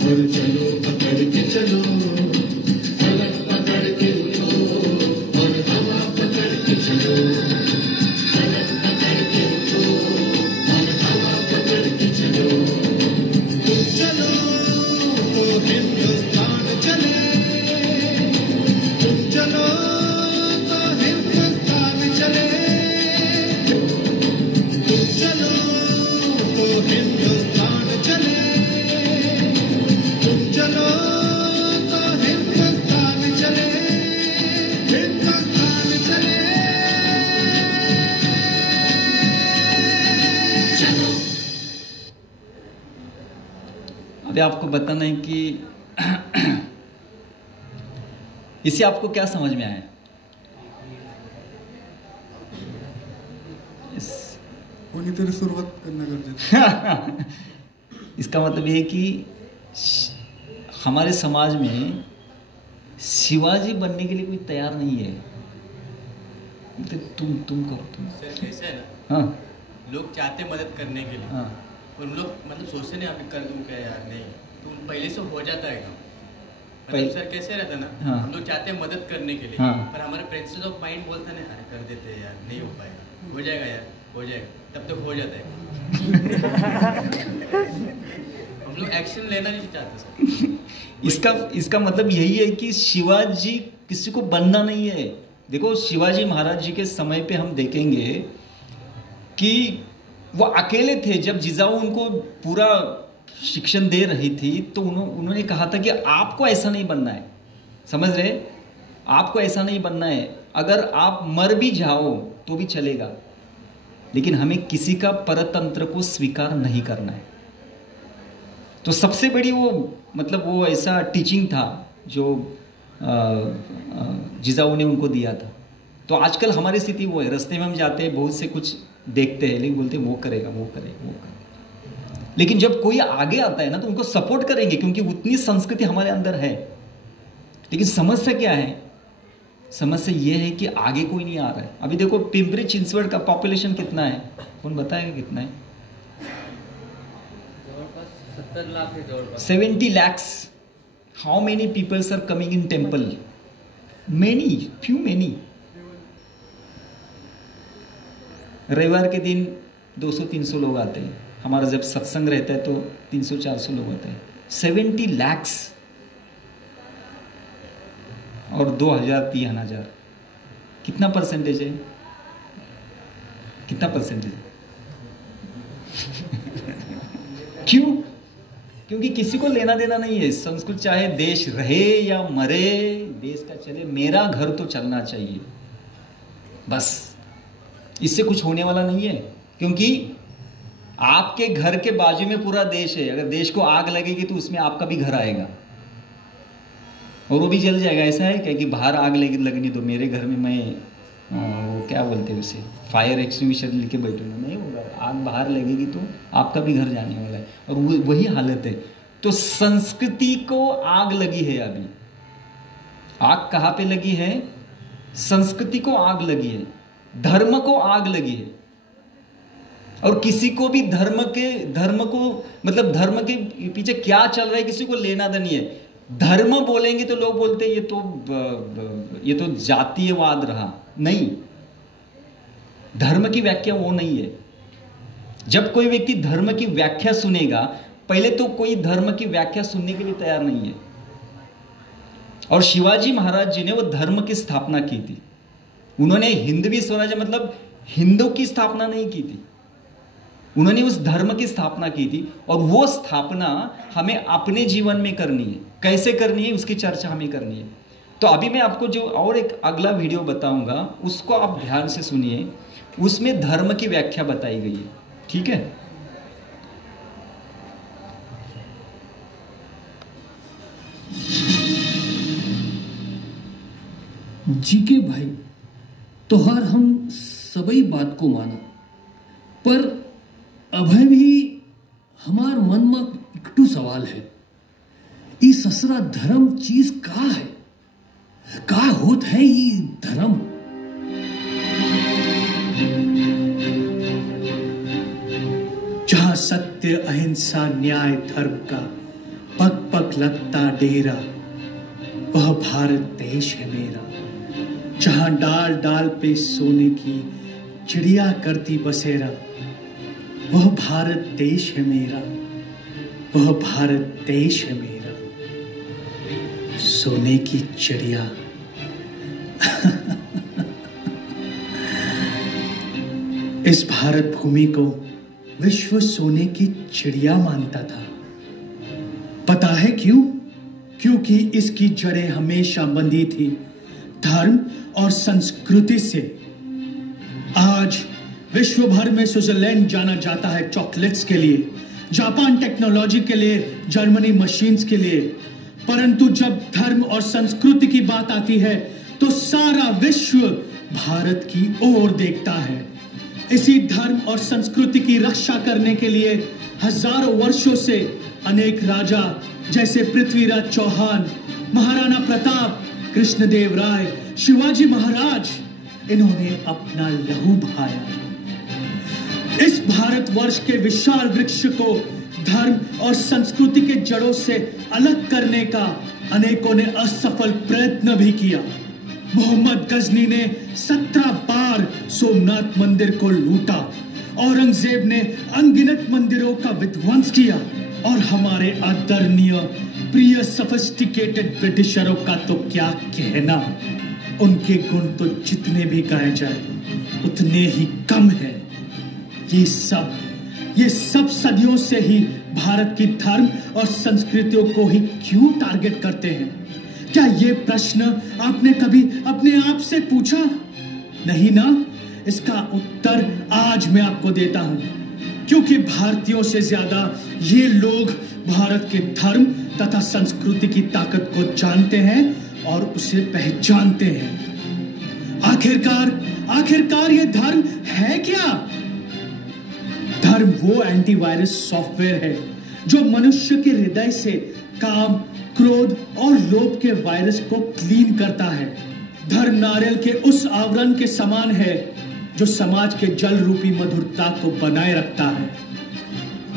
और चलो पकड़ के चलो. अभी आपको बताना है कि इससे आपको क्या समझ में आया? कोणीतरी सुरुवात करणं गरजेचं. इसका मतलब ये है कि हमारे समाज में शिवाजी बनने के लिए कोई तैयार नहीं है. तुम करो तुम. सर कैसे है ना, हाँ, लोग चाहते मदद करने के लिए, हाँ, पर लोग मतलब सोचते नहीं अभी कर दूं क्या यार, नहीं तुम पहले से हो जाता है काम. पहले- मतलब सर कैसे रहता ना, हाँ. हम लोग चाहते हैं मदद करने के लिए, हाँ. पर हमारे प्रिंसेस ऑफ माइंड बोलते हैं अरे कर देते हैं यार, नहीं हो पाएगा, हो जाएगा यार, हो जाएगा, तब तक हो जाता है. हम लोग एक्शन लेना नहीं चाहते सर. इसका मतलब यही है कि शिवाजी किसी को बनना नहीं है. देखो, शिवाजी महाराज जी के समय पे हम देखेंगे कि वो अकेले थे. जब जिजाऊ उनको पूरा शिक्षण दे रही थी तो उन्होंने कहा था कि आपको ऐसा नहीं बनना है. समझ रहे? आपको ऐसा नहीं बनना है. अगर आप मर भी जाओ तो भी चलेगा, लेकिन हमें किसी का परतंत्र को स्वीकार नहीं करना है. तो सबसे बड़ी वो ऐसा टीचिंग था जो जिजाऊ ने उनको दिया था. तो आजकल हमारी स्थिति वो है, रास्ते में हम जाते हैं, बहुत से कुछ देखते हैं, लेकिन बोलते हैं वो करेगा, वो करेगा. लेकिन जब कोई आगे आता है ना तो उनको सपोर्ट करेंगे, क्योंकि उतनी संस्कृति हमारे अंदर है. लेकिन समस्या क्या है? समस्या ये है कि आगे कोई नहीं आ रहा है. अभी देखो, पिंपरी चिंचवड का पॉपुलेशन कितना है? कौन बताएगा कितना है? 70 लाख है जवळपास. 70 lakhs. How many people are coming in temple? Many, few many. रविवार के दिन 200-300 लोग आते हैं. हमारा जब सत्संग रहता है तो 300-400 लोग आते हैं. 70 lakhs और 2000-3000. कितना परसेंटेज है? कितना परसेंटेज? क्यों? क्योंकि किसी को लेना देना नहीं है. संस्कृत चाहे देश रहे या मरे, देश का चले, मेरा घर तो चलना चाहिए बस. इससे कुछ होने वाला नहीं है, क्योंकि आपके घर के बाजू में पूरा देश है. अगर देश को आग लगेगी तो उसमें आपका भी घर आएगा और वो भी जल जाएगा. ऐसा है क्या कि बाहर आग लगनी तो मेरे घर में मैं वो क्या बोलते हैं उसे, फायर एक्सटिंग्विशर लेके बैठूंगा? नहीं होगा. आग बाहर लगेगी तो आपका भी घर जाने वाला है, और वही हालत है. तो संस्कृति को आग लगी है. अभी आग कहाँ पे लगी है? संस्कृति को आग लगी है, धर्म को आग लगी है. और किसी को भी धर्म के पीछे क्या चल रहा है किसी को लेना देना नहीं है. धर्म बोलेंगे तो लोग बोलते हैं ये तो जातीयवाद रहा. नहीं, धर्म की व्याख्या वो नहीं है. जब कोई व्यक्ति धर्म की व्याख्या सुनेगा, पहले तो कोई धर्म की व्याख्या सुनने के लिए तैयार नहीं है. और शिवाजी महाराज जी ने वो धर्म की स्थापना की थी. उन्होंने हिंदवी स्वराज्य मतलब हिंदू की स्थापना नहीं की थी, उन्होंने उस धर्म की स्थापना की थी. और वो स्थापना हमें अपने जीवन में करनी है. कैसे करनी है उसकी चर्चा हमें करनी है. तो अभी मैं आपको जो और एक अगला वीडियो बताऊंगा उसको आप ध्यान से सुनिए. उसमें धर्म की व्याख्या बताई गई है. ठीक है? जीके भाई, तोहार हम सबई बात को माना, पर अभय भी हमार मन में एकटू सवाल है. ई ससरा धर्म चीज का है? का होत है ई धर्म? जहां सत्य अहिंसा न्याय धर्म का पग पग लगता डेरा, वह भारत देश है मेरा. जहां डाल डाल पे सोने की चिड़िया करती बसेरा, वह भारत देश है मेरा, वह भारत देश है मेरा. सोने की चिड़िया. इस भारत भूमि को विश्व सोने की चिड़िया मानता था. पता है क्यों? क्योंकि इसकी जड़ें हमेशा बंधी थी धर्म और संस्कृति से. आज विश्व भर में स्विट्जरलैंड जाना जाता है चॉकलेट्स के लिए, जापान टेक्नोलॉजी के लिए, जर्मनी मशीन्स के लिए, परंतु जब धर्म और संस्कृति की बात आती है तो सारा विश्व भारत की ओर देखता है। इसी धर्म और संस्कृति की रक्षा करने के लिए हजारों वर्षों से अनेक राजा जैसे पृथ्वीराज चौहान, महाराणा प्रताप, कृष्णदेव राय, शिवाजी महाराज, इन्होंने अपना लहू बहाया। इस भारतवर्ष के विशाल वृक्ष को धर्म और संस्कृति के जड़ों से अलग करने का अनेकों ने असफल प्रयत्न भी किया। मोहम्मद गजनी ने 17 बार सोमनाथ मंदिर को लूटा, औरंगजेब ने अनगिनत मंदिरों का विध्वंस किया, और हमारे आदरणीय प्रिय सोफिस्टिकेटेड ब्रिटिशरों का तो क्या कहना। उनके गुण तो जितने भी कहे जाए उतने ही कम है। ये सब सदियों से ही भारत की धर्म और संस्कृतियों को ही क्यों टारगेट करते हैं? क्या ये प्रश्न आपने कभी अपने आप से पूछा? नहीं ना? इसका उत्तर आज मैं आपको देता हूं, क्योंकि भारतीयों से ज्यादा ये लोग भारत के धर्म तथा संस्कृति की ताकत को जानते हैं और उसे पहचानते हैं। आखिरकार ये धर्म है क्या? धर्म वो एंटीवायरस सॉफ्टवेयर है जो मनुष्य के हृदय से काम, क्रोध और लोभ के वायरस को क्लीन करता है। धर्म नारियल के उस आवरण के समान है जो समाज के जल रूपी मधुरता को बनाए रखता है।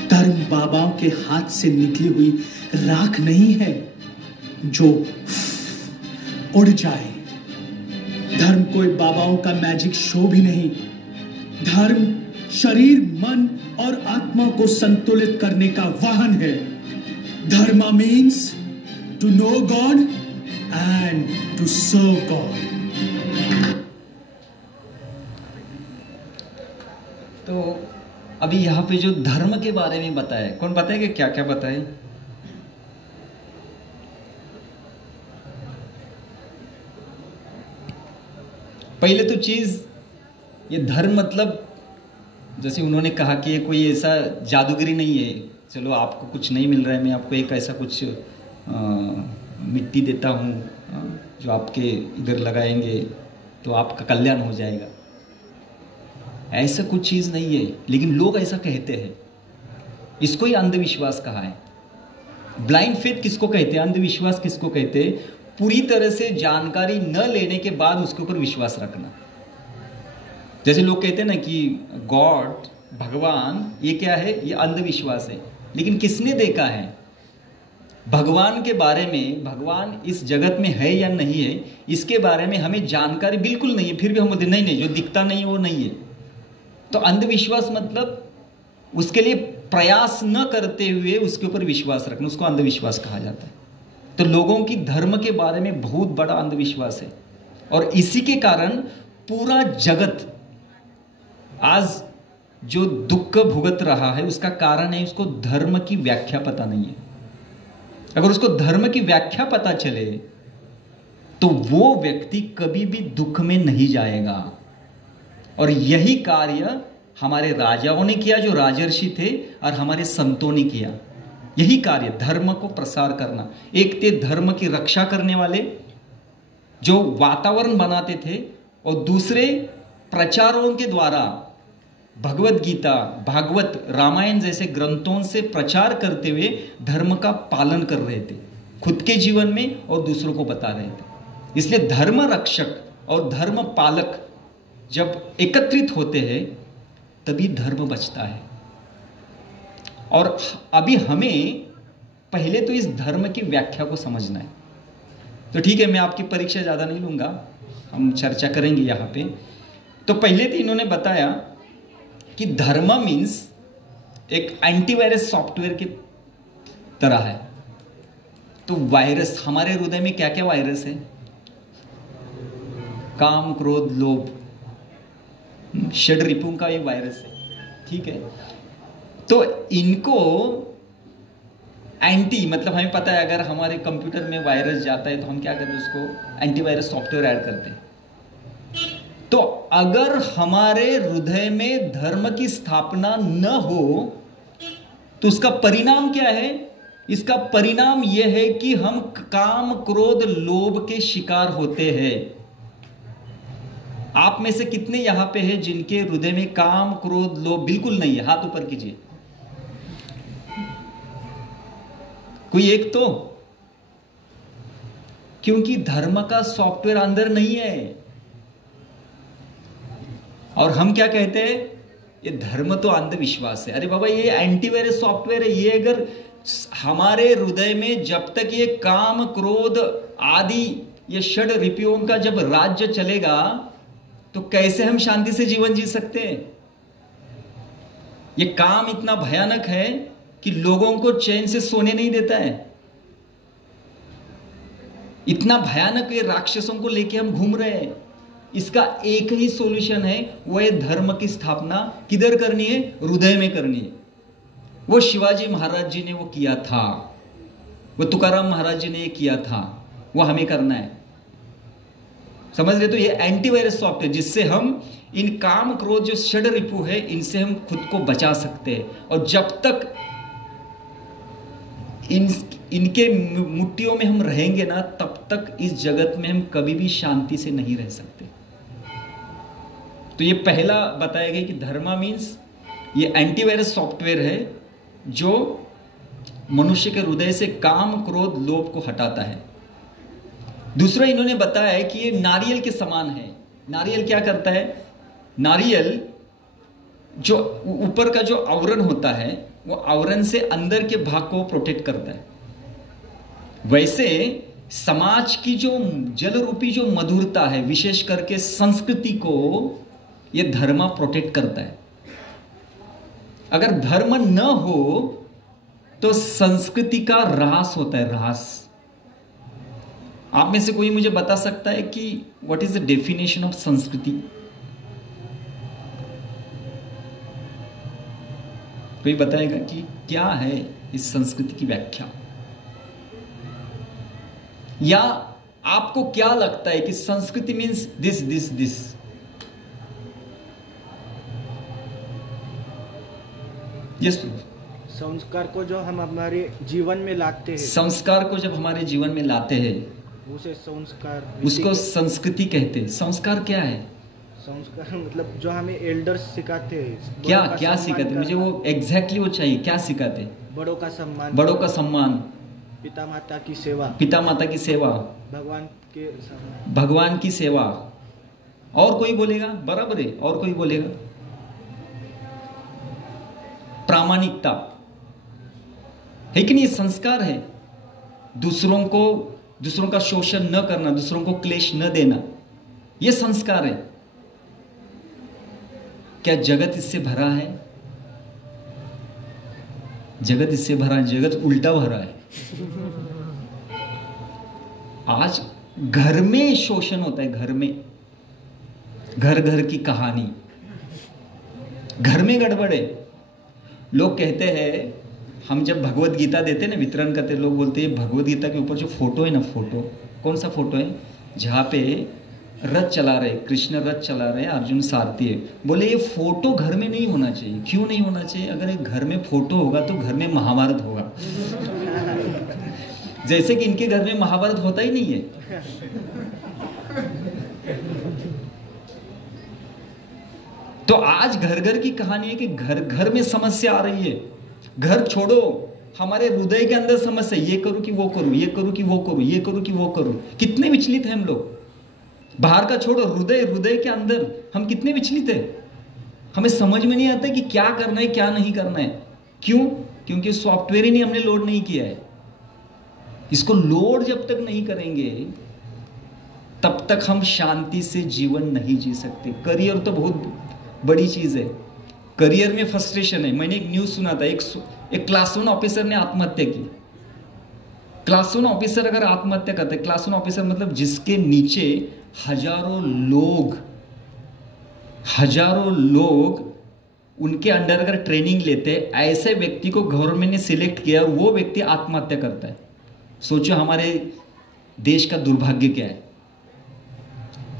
धर्म बाबाओं के हाथ से निकली हुई राख नहीं है जो उड़ जाए। धर्म कोई बाबाओं का मैजिक शो भी नहीं। धर्म शरीर, मन और आत्मा को संतुलित करने का वाहन है। धर्म means to know God and to serve God. तो अभी यहाँ पे जो धर्म के बारे में बताया, कौन बताएगा क्या क्या बताए? पहले तो चीज, ये धर्म मतलब जैसे उन्होंने कहा कि ये कोई ऐसा जादूगरी नहीं है, चलो आपको कुछ नहीं मिल रहा है, मैं आपको एक ऐसा कुछ मिट्टी देता हूँ जो आपके इधर लगाएंगे तो आपका कल्याण हो जाएगा। ऐसा कुछ चीज़ नहीं है, लेकिन लोग ऐसा कहते हैं। इसको ही अंधविश्वास कहा है। ब्लाइंड फेथ किसको कहते हैं? अंधविश्वास किसको कहते हैं? पूरी तरह से जानकारी न लेने के बाद उसके ऊपर विश्वास रखना। जैसे लोग कहते हैं ना कि गॉड, भगवान, ये क्या है? ये अंधविश्वास है। लेकिन किसने देखा है भगवान के बारे में? भगवान इस जगत में है या नहीं है, इसके बारे में हमें जानकारी बिल्कुल नहीं है, फिर भी हम बोलते नहीं, जो दिखता नहीं वो नहीं है। तो अंधविश्वास मतलब उसके लिए प्रयास न करते हुए उसके ऊपर विश्वास रखना, उसको अंधविश्वास कहा जाता है। तो लोगों की धर्म के बारे में बहुत बड़ा अंधविश्वास है, और इसी के कारण पूरा जगत आज जो दुख भुगत रहा है उसका कारण है उसको धर्म की व्याख्या पता नहीं है। अगर उसको धर्म की व्याख्या पता चले तो वो व्यक्ति कभी भी दुख में नहीं जाएगा। और यही कार्य हमारे राजाओं ने किया, जो राजर्षि थे, और हमारे संतों ने किया। यही कार्य धर्म को प्रसार करना। एक थे धर्म की रक्षा करने वाले जो वातावरण बनाते थे, और दूसरे प्रचारों के द्वारा भगवत गीता, भागवत, रामायण जैसे ग्रंथों से प्रचार करते हुए धर्म का पालन कर रहे थे, खुद के जीवन में और दूसरों को बता रहे थे। इसलिए धर्म रक्षक और धर्म पालक जब एकत्रित होते हैं तभी धर्म बचता है। और अभी हमें पहले तो इस धर्म की व्याख्या को समझना है। तो ठीक है, मैं आपकी परीक्षा ज़्यादा नहीं लूँगा, हम चर्चा करेंगे यहाँ पे। तो पहले तो इन्होंने बताया कि धर्म मीन्स एक एंटीवायरस सॉफ्टवेयर की तरह है। तो वायरस, हमारे हृदय में क्या क्या वायरस है? काम, क्रोध, लोभ, षड रिपुओं का ये वायरस है, ठीक है। तो इनको एंटी, मतलब हमें पता है अगर हमारे कंप्यूटर में वायरस जाता है तो हम क्या करते हैं, उसको एंटीवायरस सॉफ्टवेयर ऐड करते हैं। तो अगर हमारे हृदय में धर्म की स्थापना न हो तो उसका परिणाम क्या है? इसका परिणाम यह है कि हम काम क्रोध लोभ के शिकार होते हैं। आप में से कितने यहां पे हैं जिनके हृदय में काम क्रोध लोभ बिल्कुल नहीं है? हाथ ऊपर कीजिए। कोई एक तो, क्योंकि धर्म का सॉफ्टवेयर अंदर नहीं है। और हम क्या कहते हैं? ये धर्म तो अंधविश्वास है। अरे बाबा, ये एंटीवायरस सॉफ्टवेयर है। ये अगर हमारे हृदय में जब तक ये काम क्रोध आदि ये षड रिपुओं का जब राज्य चलेगा तो कैसे हम शांति से जीवन जी सकते हैं? ये काम इतना भयानक है कि लोगों को चैन से सोने नहीं देता है। इतना भयानक ये राक्षसों को लेके हम घूम रहे हैं। इसका एक ही सॉल्यूशन है, वो है धर्म की स्थापना किधर करनी है? हृदय में करनी है। वो शिवाजी महाराज जी ने वो किया था, वो तुकाराम महाराज जी ने ये किया था, वो हमें करना है। समझ रहे? तो ये एंटीवायरस सॉफ्टवेयर जिससे हम इन काम क्रोध जो षड रिपु है इनसे हम खुद को बचा सकते हैं। और जब तक इनके मुट्ठियों में हम रहेंगे ना, तब तक इस जगत में हम कभी भी शांति से नहीं रह सकते। तो ये पहला बताया गया कि धर्मा मीन्स ये एंटीवायरस सॉफ्टवेयर है जो मनुष्य के हृदय से काम क्रोध लोभ को हटाता है। दूसरा इन्होंने बताया है कि ये नारियल के समान है। नारियल क्या करता है? नारियल जो ऊपर का जो आवरण होता है वो आवरण से अंदर के भाग को प्रोटेक्ट करता है। वैसे समाज की जो जल रूपी जो मधुरता है, विशेष करके संस्कृति को ये धर्म प्रोटेक्ट करता है। अगर धर्म न हो तो संस्कृति का ह्रास होता है, ह्रास। आप में से कोई मुझे बता सकता है कि what is the definition of संस्कृति? कोई बताएगा कि क्या है इस संस्कृति की व्याख्या? या आपको क्या लगता है कि संस्कृति means this this this? Yes. संस्कार को जो हम हमारे जीवन में लाते हैं, संस्कार को जब हमारे जीवन में लाते हैं उसे संस्कार, उसको संस्कृति कहते हैं। संस्कार क्या है? संस्कार मतलब जो हमें एल्डर्स सिखाते हैं। क्या क्या सिखाते? मुझे वो एग्जैक्टली वो चाहिए। क्या सिखाते? बड़ों का सम्मान, बड़ों का सम्मान, पिता माता की सेवा, पिता माता की सेवा, भगवान के भगवान की सेवा। और कोई बोलेगा? बराबर है। और कोई बोलेगा? प्रामाणिकता है कि नहीं? संस्कार है। दूसरों का शोषण न करना, दूसरों को क्लेश न देना, यह संस्कार है। क्या जगत इससे भरा है? जगत इससे भरा है? जगत उल्टा भरा है। आज घर में शोषण होता है। घर में, घर घर की कहानी, घर में गड़बड़ है। लोग कहते हैं, हम जब भगवत गीता देते ना, वितरण करते, लोग बोलते हैं भगवत गीता के ऊपर जो फोटो है ना, फोटो कौन सा फोटो है? जहाँ पे रथ चला रहे, कृष्ण रथ चला रहे, अर्जुन सारथी है। बोले ये फोटो घर में नहीं होना चाहिए। क्यों नहीं होना चाहिए? अगर एक घर में फोटो होगा तो घर में महाभारत होगा। जैसे कि इनके घर में महाभारत होता ही नहीं है। तो आज घर घर की कहानी है कि घर घर में समस्या आ रही है। घर छोड़ो, हमारे हृदय के अंदर समस्या, ये करूं कि वो करूं, ये करूं कि वो करूं, ये करूं कि वो करूं। कितने विचलित हैं हम लोग। बाहर का छोड़ो, हृदय के अंदर हम कितने विचलित हैं। हमें समझ में नहीं आता कि क्या करना है क्या नहीं करना है। क्यों? क्योंकि सॉफ्टवेयर ही नहीं हमने लोड नहीं किया है। इसको लोड जब तक नहीं करेंगे तब तक हम शांति से जीवन नहीं जी सकते। करियर तो बहुत बड़ी चीज है। करियर में फ्रस्ट्रेशन है। मैंने एक न्यूज सुना था, एक क्लास 1 ऑफिसर ने आत्महत्या की। क्लास 1 ऑफिसर अगर आत्महत्या करते, क्लास 1 ऑफिसर मतलब जिसके नीचे हजारों लोग उनके अंडर अगर ट्रेनिंग लेते, ऐसे व्यक्ति को गवर्नमेंट ने सिलेक्ट किया, वो व्यक्ति आत्महत्या करता है। सोचो हमारे देश का दुर्भाग्य क्या है।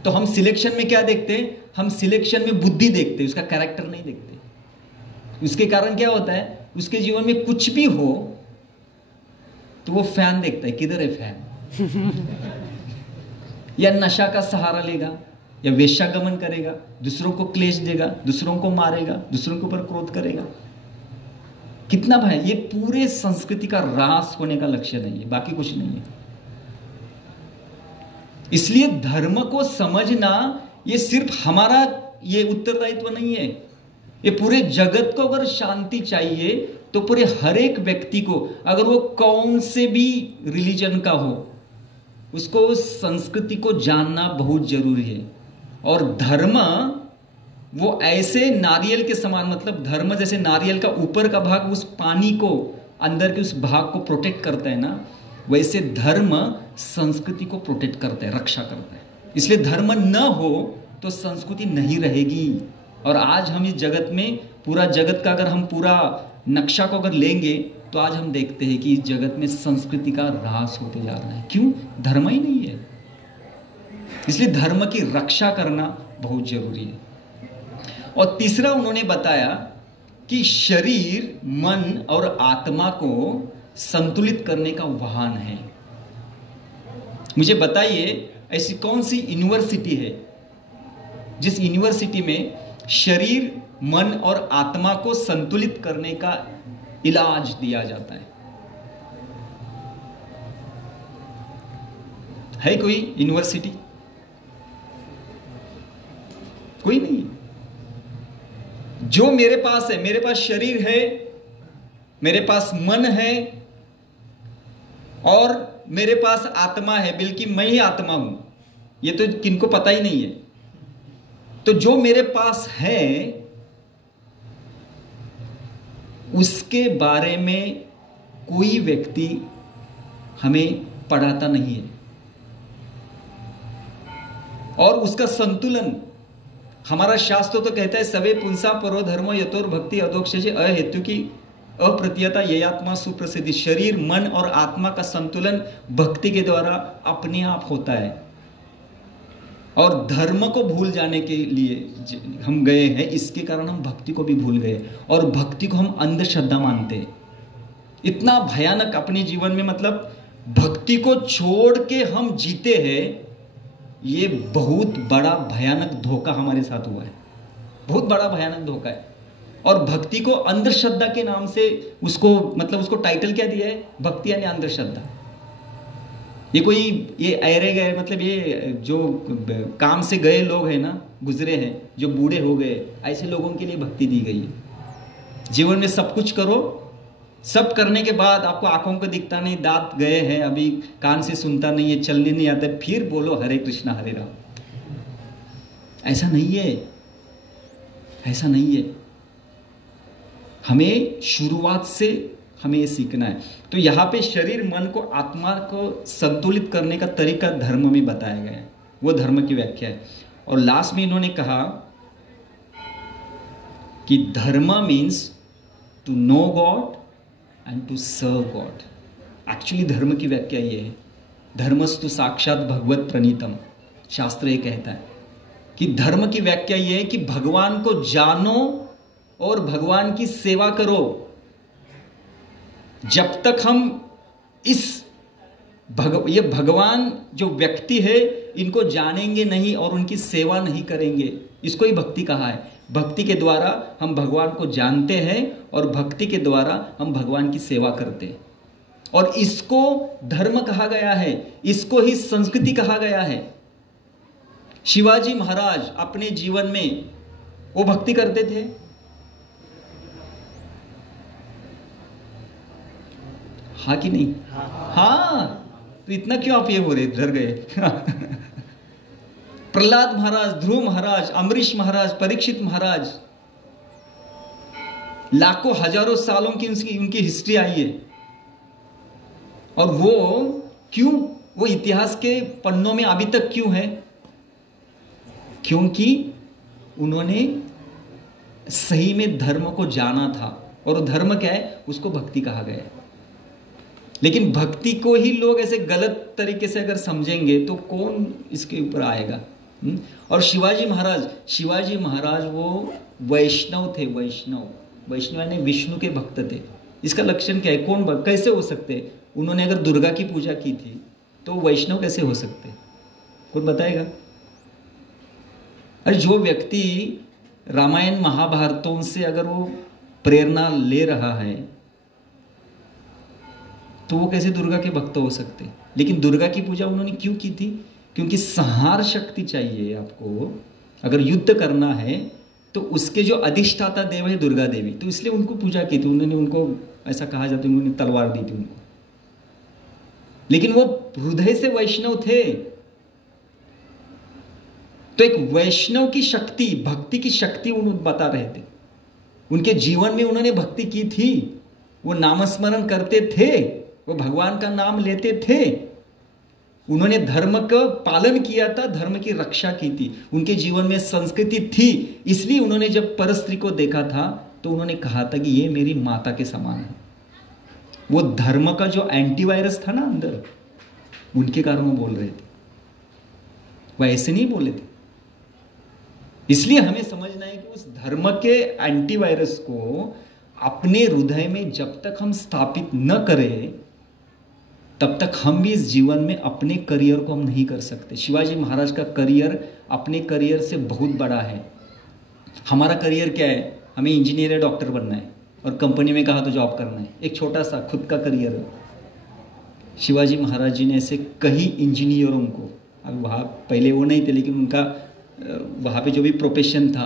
तो हम सिलेक्शन में क्या देखते हैं? हम सिलेक्शन में बुद्धि देखते हैं, उसका कैरेक्टर नहीं देखते। उसके कारण क्या होता है? उसके जीवन में कुछ भी हो तो वो फैन देखता है, किधर है फैन। या नशा का सहारा लेगा, या वेश्यागमन करेगा, दूसरों को क्लेश देगा, दूसरों को मारेगा, दूसरों के ऊपर क्रोध करेगा। कितना भय, ये पूरे संस्कृति का ह्रास होने का लक्ष्य नहीं है, बाकी कुछ नहीं है। इसलिए धर्म को समझना ये सिर्फ हमारा ये उत्तरदायित्व नहीं है, ये पूरे जगत को अगर शांति चाहिए तो पूरे हर एक व्यक्ति को, अगर वो कौन से भी रिलीजन का हो, उसको उस संस्कृति को जानना बहुत जरूरी है। और धर्म वो ऐसे नारियल के समान, मतलब धर्म जैसे नारियल का ऊपर का भाग उस पानी को, अंदर के उस भाग को प्रोटेक्ट करता है ना, वैसे धर्म संस्कृति को प्रोटेक्ट करता है, रक्षा करता है। इसलिए धर्म न हो तो संस्कृति नहीं रहेगी। और आज हम इस जगत में, पूरा जगत का अगर हम पूरा नक्शा को अगर लेंगे तो आज हम देखते हैं कि इस जगत में संस्कृति का ह्रास होते जा रहा है। क्यों? धर्म ही नहीं है। इसलिए धर्म की रक्षा करना बहुत जरूरी है। और तीसरा उन्होंने बताया कि शरीर, मन और आत्मा को संतुलित करने का वाहन है। मुझे बताइए ऐसी कौन सी यूनिवर्सिटी है जिस यूनिवर्सिटी में शरीर, मन और आत्मा को संतुलित करने का इलाज दिया जाता है कोई यूनिवर्सिटी? कोई नहीं। जो मेरे पास है, मेरे पास शरीर है, मेरे पास मन है और मेरे पास आत्मा है, बल्कि मैं ही आत्मा हूं, ये तो किनको पता ही नहीं है। तो जो मेरे पास है उसके बारे में कोई व्यक्ति हमें पढ़ाता नहीं है। और उसका संतुलन, हमारा शास्त्र तो कहता है सवे पुंसा परो धर्मो यतोर भक्ति अधोक्षजे अहेतु की अप्रतियता ये आत्मा सुप्रसिद्धि। शरीर, मन और आत्मा का संतुलन भक्ति के द्वारा अपने आप होता है। और धर्म को भूल जाने के लिए हम गए हैं, इसके कारण हम भक्ति को भी भूल गए और भक्ति को हम अंधश्रद्धा मानते हैं। इतना भयानक अपने जीवन में, मतलब भक्ति को छोड़ के हम जीते हैं, ये बहुत बड़ा भयानक धोखा हमारे साथ हुआ है, बहुत बड़ा भयानक धोखा है। और भक्ति को अंधश्रद्धा के नाम से उसको, मतलब उसको टाइटल क्या दिया है? भक्ति यानी अंधश्रद्धा। ये कोई ये ऐरे गए, मतलब ये जो काम से गए लोग हैं ना, गुजरे हैं, जो बूढ़े हो गए, ऐसे लोगों के लिए भक्ति दी गई है। जीवन में सब कुछ करो, सब करने के बाद आपको आंखों को दिखता नहीं, दांत गए हैं, अभी कान से सुनता नहीं है, चलने नहीं आता, फिर बोलो हरे कृष्णा हरे राम। ऐसा नहीं है, ऐसा नहीं है। हमें शुरुआत से हमें ये सीखना है। तो यहाँ पे शरीर, मन को, आत्मा को संतुलित करने का तरीका धर्म में बताया गया है, वो धर्म की व्याख्या है। और लास्ट में इन्होंने कहा कि dharma means to know God and to serve God. Actually धर्म की व्याख्या ये है, धर्मस्तु साक्षात भगवत प्रणीतम। शास्त्र ये कहता है कि धर्म की व्याख्या ये है कि भगवान को जानो और भगवान की सेवा करो। जब तक हम ये भगवान जो व्यक्ति है इनको जानेंगे नहीं और उनकी सेवा नहीं करेंगे, इसको ही भक्ति कहा है। भक्ति के द्वारा हम भगवान को जानते हैं और भक्ति के द्वारा हम भगवान की सेवा करते हैं। और इसको धर्म कहा गया है, इसको ही संस्कृति कहा गया है। शिवाजी महाराज अपने जीवन में वो भक्ति करते थे। हाँ कि नहीं? हाँ। तो इतना क्यों आप ये हो रहे, डर गए? प्रहलाद महाराज, ध्रुव महाराज, अमरीश महाराज, परीक्षित महाराज, लाखों हजारों सालों की उनकी हिस्ट्री आई है। और वो क्यों, वो इतिहास के पन्नों में अभी तक क्यों है? क्योंकि उन्होंने सही में धर्म को जाना था। और धर्म क्या है? उसको भक्ति कहा गया है। लेकिन भक्ति को ही लोग ऐसे गलत तरीके से अगर समझेंगे तो कौन इसके ऊपर आएगा? और शिवाजी महाराज वो वैष्णव थे, वैष्णव। वैष्णव यानी विष्णु के भक्त थे। इसका लक्षण क्या है? कौन कैसे हो सकते? उन्होंने अगर दुर्गा की पूजा की थी तो वैष्णव कैसे हो सकते? कोई बताएगा? अरे जो व्यक्ति रामायण महाभारतों से अगर वो प्रेरणा ले रहा है तो वो कैसे दुर्गा के भक्त हो सकते? लेकिन दुर्गा की पूजा उन्होंने क्यों की थी? क्योंकि संहार शक्ति चाहिए आपको। अगर युद्ध करना है तो उसके जो अधिष्ठाता देव है दुर्गा देवी, तो इसलिए उनको पूजा की थी। उन्होंने उनको ऐसा कहा जाता है उन्होंने तलवार दी थी उनको, लेकिन वो हृदय से वैष्णव थे। तो एक वैष्णव की शक्ति, भक्ति की शक्ति उन्होंने बता रहे थे। उनके जीवन में उन्होंने भक्ति की थी, वो नामस्मरण करते थे, वो भगवान का नाम लेते थे, उन्होंने धर्म का पालन किया था, धर्म की रक्षा की थी, उनके जीवन में संस्कृति थी। इसलिए उन्होंने जब परस्त्री को देखा था तो उन्होंने कहा था कि ये मेरी माता के समान है। वो धर्म का जो एंटीवायरस था ना अंदर, उनके कारण वो बोल रहे थे, वो ऐसे नहीं बोले थे। इसलिए हमें समझना है कि उस धर्म के एंटीवायरस को अपने हृदय में जब तक हम स्थापित न करें तब तक हम भी इस जीवन में अपने करियर को हम नहीं कर सकते। शिवाजी महाराज का करियर अपने करियर से बहुत बड़ा है। हमारा करियर क्या है? हमें इंजीनियर या डॉक्टर बनना है और कंपनी में कहा तो जॉब करना है, एक छोटा सा खुद का करियर है। शिवाजी महाराज जी ने ऐसे कई इंजीनियरों को, अब वहाँ पहले वो नहीं थे लेकिन उनका वहाँ पे जो भी प्रोफेशन था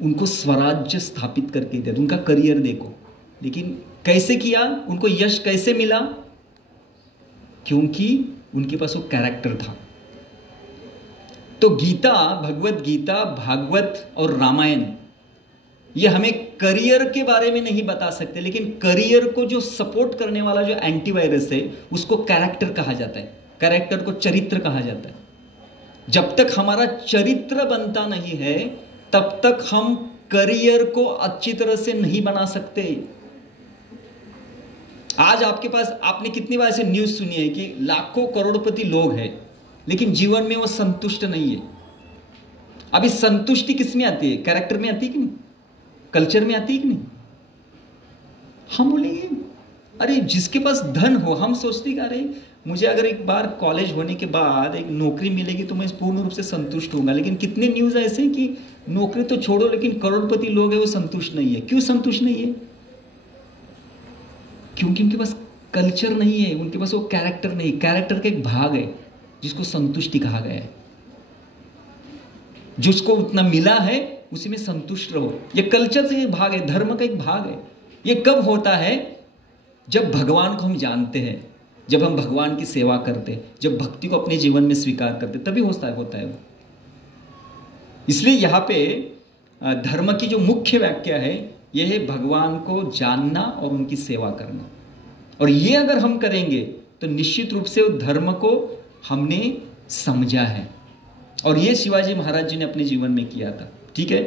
उनको स्वराज्य स्थापित करके दिया। उनका करियर देखो, लेकिन कैसे किया, उनको यश कैसे मिला? क्योंकि उनके पास वो कैरेक्टर था। तो गीता, भगवत गीता, भागवत और रामायण ये हमें करियर के बारे में नहीं बता सकते, लेकिन करियर को जो सपोर्ट करने वाला जो एंटीवायरस है उसको कैरेक्टर कहा जाता है। कैरेक्टर को चरित्र कहा जाता है। जब तक हमारा चरित्र बनता नहीं है तब तक हम करियर को अच्छी तरह से नहीं बना सकते। आज आपके पास, आपने कितनी बार ऐसे न्यूज़ सुनी है कि लाखों करोड़पति लोग हैं लेकिन जीवन में वो संतुष्ट नहीं है। अभी संतुष्टि किस में आती है? कैरेक्टर में आती है कि नहीं? कल्चर में आती है कि नहीं? हम बोलेंगे अरे जिसके पास धन हो, हम सोचते कि अरे मुझे अगर एक बार कॉलेज होने के बाद एक नौकरी मिलेगी तो मैं पूर्ण रूप से संतुष्ट होऊंगा। लेकिन कितने न्यूज़ ऐसे हैं कि नौकरी तो छोड़ो लेकिन करोड़पति लोग हैं वो संतुष्ट नहीं है। क्यों संतुष्ट नहीं है? क्योंकि उनके पास कल्चर नहीं है, उनके पास वो कैरेक्टर नहीं। कैरेक्टर का एक भाग है जिसको संतुष्टि कहा गया है। जिसको उतना मिला है उसी में संतुष्ट रहो, ये कल्चर से एक भाग है, धर्म का एक भाग है। ये कब होता है? जब भगवान को हम जानते हैं, जब हम भगवान की सेवा करते हैं, जब भक्ति को अपने जीवन में स्वीकार करते, तभी होता है वो। इसलिए यहाँ पे धर्म की जो मुख्य व्याख्या है यह है भगवान को जानना और उनकी सेवा करना। और ये अगर हम करेंगे तो निश्चित रूप से उस धर्म को हमने समझा है। और ये शिवाजी महाराज जी ने अपने जीवन में किया था। ठीक है,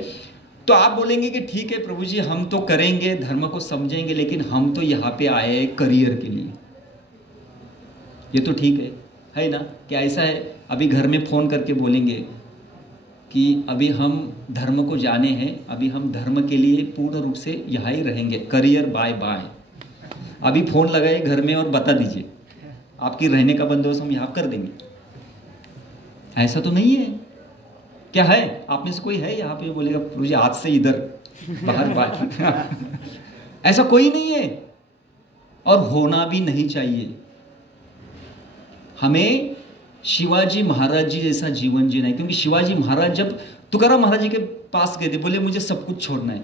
तो आप बोलेंगे कि ठीक है प्रभु जी, हम तो करेंगे, धर्म को समझेंगे, लेकिन हम तो यहाँ पे आए हैं करियर के लिए। ये तो ठीक है ना? क्या ऐसा है अभी घर में फ़ोन करके बोलेंगे कि अभी हम धर्म को जाने हैं, अभी हम धर्म के लिए पूर्ण रूप से यहाँ ही रहेंगे, करियर बाय बाय। अभी फ़ोन लगाए घर में और बता दीजिए आपकी रहने का बंदोबस्त हम यहाँ कर देंगे। ऐसा तो नहीं है। क्या है? आप में से कोई है यहाँ पे बोलेगा प्रभु जी आज से इधर बाहर बात ऐसा कोई नहीं है और होना भी नहीं चाहिए। हमें शिवाजी महाराज जी जैसा जीवन जीना है। क्योंकि शिवाजी महाराज जब तुकाराम महाराज जी के पास गए थे, बोले मुझे सब कुछ छोड़ना है,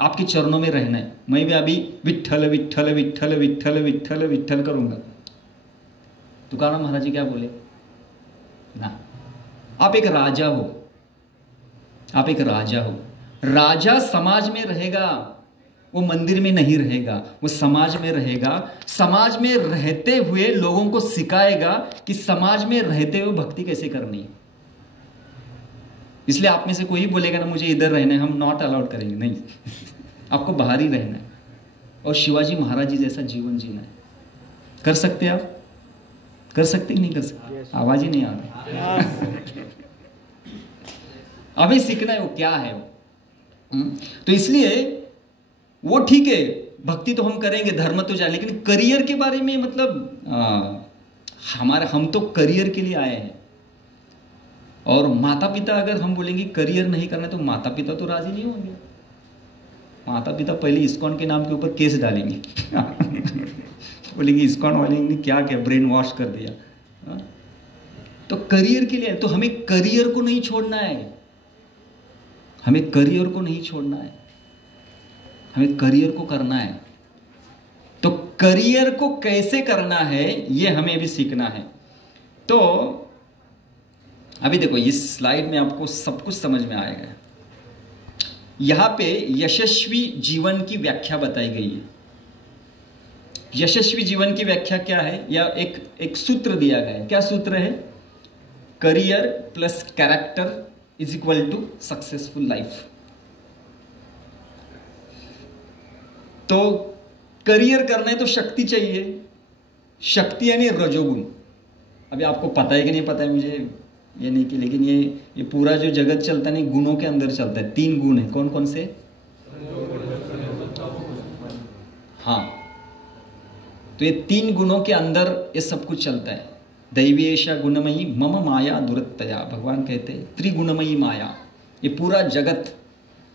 आपके चरणों में रहना है, मैं भी अभी विठ्ठल विठ्ठल विठ्ठल विठ्ठल विठ्ठल विठ्ठल करूंगा। तुकाराम महाराज जी क्या बोले? ना, आप एक राजा हो, आप एक राजा हो। राजा समाज में रहेगा, वो मंदिर में नहीं रहेगा, वो समाज में रहेगा। समाज में रहते हुए लोगों को सिखाएगा कि समाज में रहते हुए भक्ति कैसे करनी है। इसलिए आप में से कोई बोलेगा ना मुझे इधर रहना है, हम नॉट अलाउड करेंगे, नहीं आपको बाहर ही रहना है और शिवाजी महाराज जी जैसा जीवन जीना है। कर सकते आप? कर सकते कि नहीं कर सकते? आवाज ही नहीं आ रही। हमें सीखना है वो क्या है वो। तो इसलिए वो ठीक है, भक्ति तो हम करेंगे, धर्म तो जाए, लेकिन करियर के बारे में मतलब हम तो करियर के लिए आए हैं। और माता पिता अगर हम बोलेंगे करियर नहीं करना तो माता पिता तो राजी नहीं होंगे। माता पिता पहले इस्कॉन के नाम के ऊपर केस डालेंगे बोलेंगे इस्कॉन वाले ने क्या क्या ब्रेन वॉश कर दिया। हा? तो करियर के लिए, तो हमें करियर को नहीं छोड़ना है, हमें करियर को नहीं छोड़ना है, हमें करियर को करना है। तो करियर को कैसे करना है ये हमें अभी सीखना है। तो अभी देखो इस स्लाइड में आपको सब कुछ समझ में आएगा। यहां पे यशस्वी जीवन की व्याख्या बताई गई है। यशस्वी जीवन की व्याख्या क्या है, या एक सूत्र दिया गया है। क्या सूत्र है? Career plus character is equal to successful life. तो करियर करना है तो शक्ति चाहिए, शक्ति यानी रजोगुण। अभी आपको पता है कि नहीं पता है मुझे ये नहीं कि, लेकिन ये पूरा जो जगत चलता है नहीं गुणों के अंदर चलता है। 3 गुण है, कौन कौन से? हाँ, तो ये 3 गुणों के अंदर ये सब कुछ चलता है। दैवीएशा गुणमयी मम माया दुरत्तया, भगवान कहते हैं त्रिगुणमयी माया। ये पूरा जगत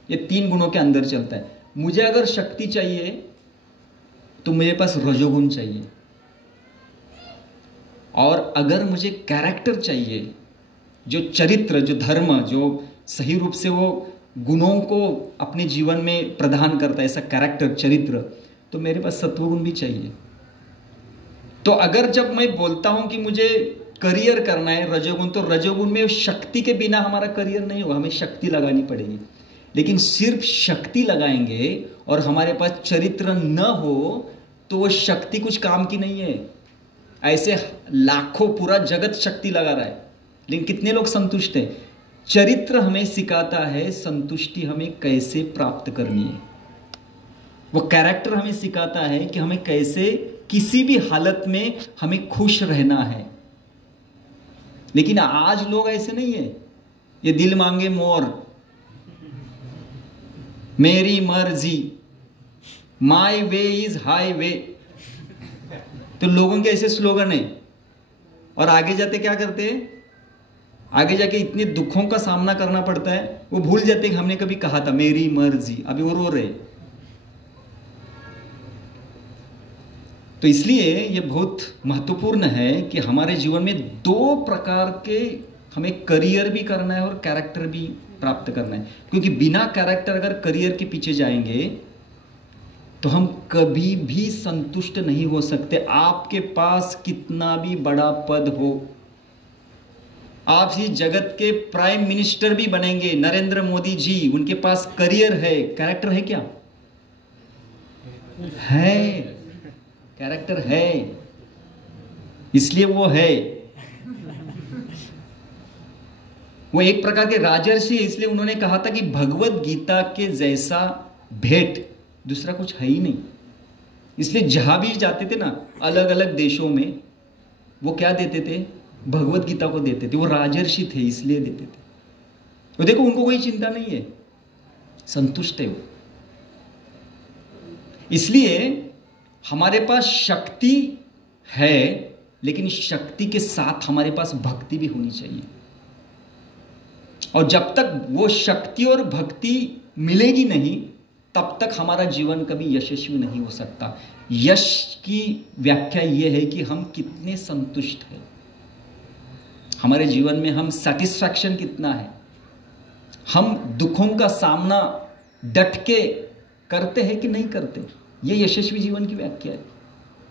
ये 3 गुणों के अंदर चलता है। मुझे अगर शक्ति चाहिए तो मेरे पास रजोगुण चाहिए, और अगर मुझे कैरेक्टर चाहिए, जो चरित्र, जो धर्म, जो सही रूप से वो गुणों को अपने जीवन में प्रदान करता है, ऐसा कैरेक्टर, चरित्र, तो मेरे पास सत्वगुण भी चाहिए। तो अगर जब मैं बोलता हूं कि मुझे करियर करना है रजोगुण, तो रजोगुण में शक्ति के बिना हमारा करियर नहीं होगा, हमें शक्ति लगानी पड़ेगी। लेकिन सिर्फ शक्ति लगाएंगे और हमारे पास चरित्र न हो तो वो शक्ति कुछ काम की नहीं है। ऐसे लाखों, पूरा जगत शक्ति लगा रहा है, लेकिन कितने लोग संतुष्ट हैं? चरित्र हमें सिखाता है संतुष्टि हमें कैसे प्राप्त करनी है। वो कैरेक्टर हमें सिखाता है कि हमें कैसे किसी भी हालत में हमें खुश रहना है। लेकिन आज लोग ऐसे नहीं है। ये दिल मांगे मोर, मेरी मर्जी, माई वे इज हाई वे, तो लोगों के ऐसे स्लोगन है। और आगे जाते क्या करते हैं? आगे जाके इतने दुखों का सामना करना पड़ता है, वो भूल जाते हैं कि हमने कभी कहा था मेरी मर्जी। अभी वो रो रहे। तो इसलिए ये बहुत महत्वपूर्ण है कि हमारे जीवन में 2 प्रकार के हमें करियर भी करना है और कैरेक्टर भी प्राप्त करना है। क्योंकि बिना कैरेक्टर अगर करियर के पीछे जाएंगे तो हम कभी भी संतुष्ट नहीं हो सकते। आपके पास कितना भी बड़ा पद हो, आप इस जगत के प्राइम मिनिस्टर भी बनेंगे, नरेंद्र मोदी जी, उनके पास करियर है, कैरेक्टर है क्या? है, कैरेक्टर है, इसलिए वो है। वो एक प्रकार के राजर्षि, इसलिए उन्होंने कहा था कि भगवत गीता के जैसा भेंट दूसरा कुछ है ही नहीं। इसलिए जहां भी जाते थे ना अलग अलग देशों में, वो क्या देते थे? भगवत गीता को देते थे। वो राजर्षि थे इसलिए देते थे। तो देखो उनको कोई चिंता नहीं है, संतुष्ट है वो। इसलिए हमारे पास शक्ति है, लेकिन शक्ति के साथ हमारे पास भक्ति भी होनी चाहिए। और जब तक वो शक्ति और भक्ति मिलेगी नहीं, तब तक हमारा जीवन कभी यशस्वी नहीं हो सकता। यश की व्याख्या यह है कि हम कितने संतुष्ट हैं, हमारे जीवन में हम सेटिस्फैक्शन कितना है, हम दुखों का सामना डट के करते हैं कि नहीं करते। ये यशस्वी जीवन की व्याख्या है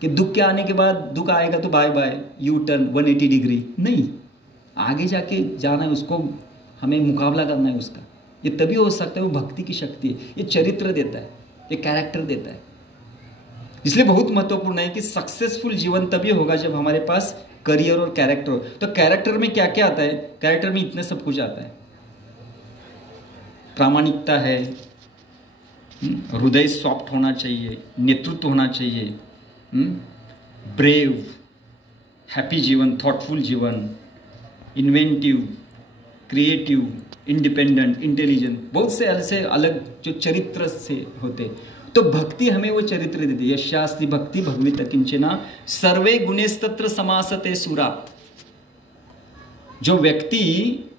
कि दुख के आने के बाद दुख आएगा तो bye bye, U turn 180 degree नहीं, आगे जाके जाना है, उसको हमें मुकाबला करना है उसका। ये तभी हो सकता है, वो भक्ति की शक्ति है। ये चरित्र देता है, ये कैरेक्टर देता है। इसलिए बहुत महत्वपूर्ण है कि सक्सेसफुल जीवन तभी होगा जब हमारे पास करियर और कैरेक्टर हो। तो कैरेक्टर में क्या क्या आता है? कैरेक्टर में इतने सब कुछ आता है। प्रामाणिकता है, हृदय सॉफ्ट होना चाहिए, नेतृत्व होना चाहिए, ब्रेव, हैप्पी जीवन, थॉटफुल जीवन, इन्वेंटिव, क्रिएटिव, इंडिपेंडेंट, इंटेलिजेंट, बहुत से ऐसे अलग जो चरित्र से होते। तो भक्ति हमें वो चरित्र देती है। यशास्ति भक्ति भगवत किंचना सर्वे गुणेस्तत्र समासते सुरा। जो व्यक्ति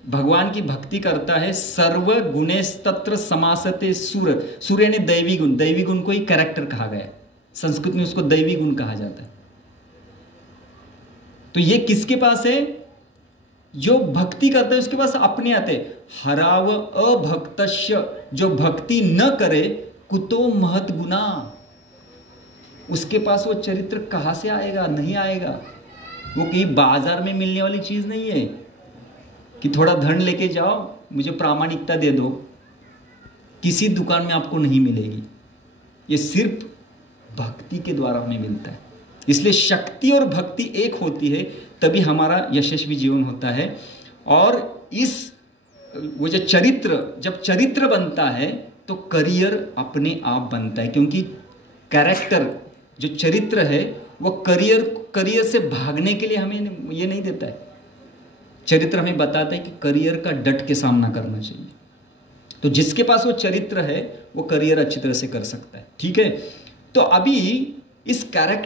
भगवान की भक्ति करता है, सर्व गुणेस्तत्र समासते सुर। सूर्य ने दैवी गुण, दैवी गुण को ही कैरेक्टर कहा गया, संस्कृत में उसको दैवी गुण कहा जाता है। तो ये किसके पास है? जो भक्ति करता है उसके पास अपने आते। हराव अभक्तस्य, जो भक्ति न करे कुतो महत गुना, उसके पास वो चरित्र कहां से आएगा? नहीं आएगा। वो कहीं बाजार में मिलने वाली चीज नहीं है कि थोड़ा धन लेके जाओ मुझे प्रामाणिकता दे दो, किसी दुकान में आपको नहीं मिलेगी। ये सिर्फ भक्ति के द्वारा हमें मिलता है। इसलिए शक्ति और भक्ति एक होती है, तभी हमारा यशस्वी जीवन होता है। और वो जो चरित्र, जब चरित्र बनता है तो करियर अपने आप बनता है, क्योंकि कैरेक्टर जो चरित्र है वो करियर से भागने के लिए हमें ये नहीं देता है। चरित्र हमें बताता है कि करियर का डट के सामना करना चाहिए। तो जिसके पास वो चरित्र है वो करियर अच्छी तरह से कर सकता है। ठीक है, तो अभी इस कैरेक्टर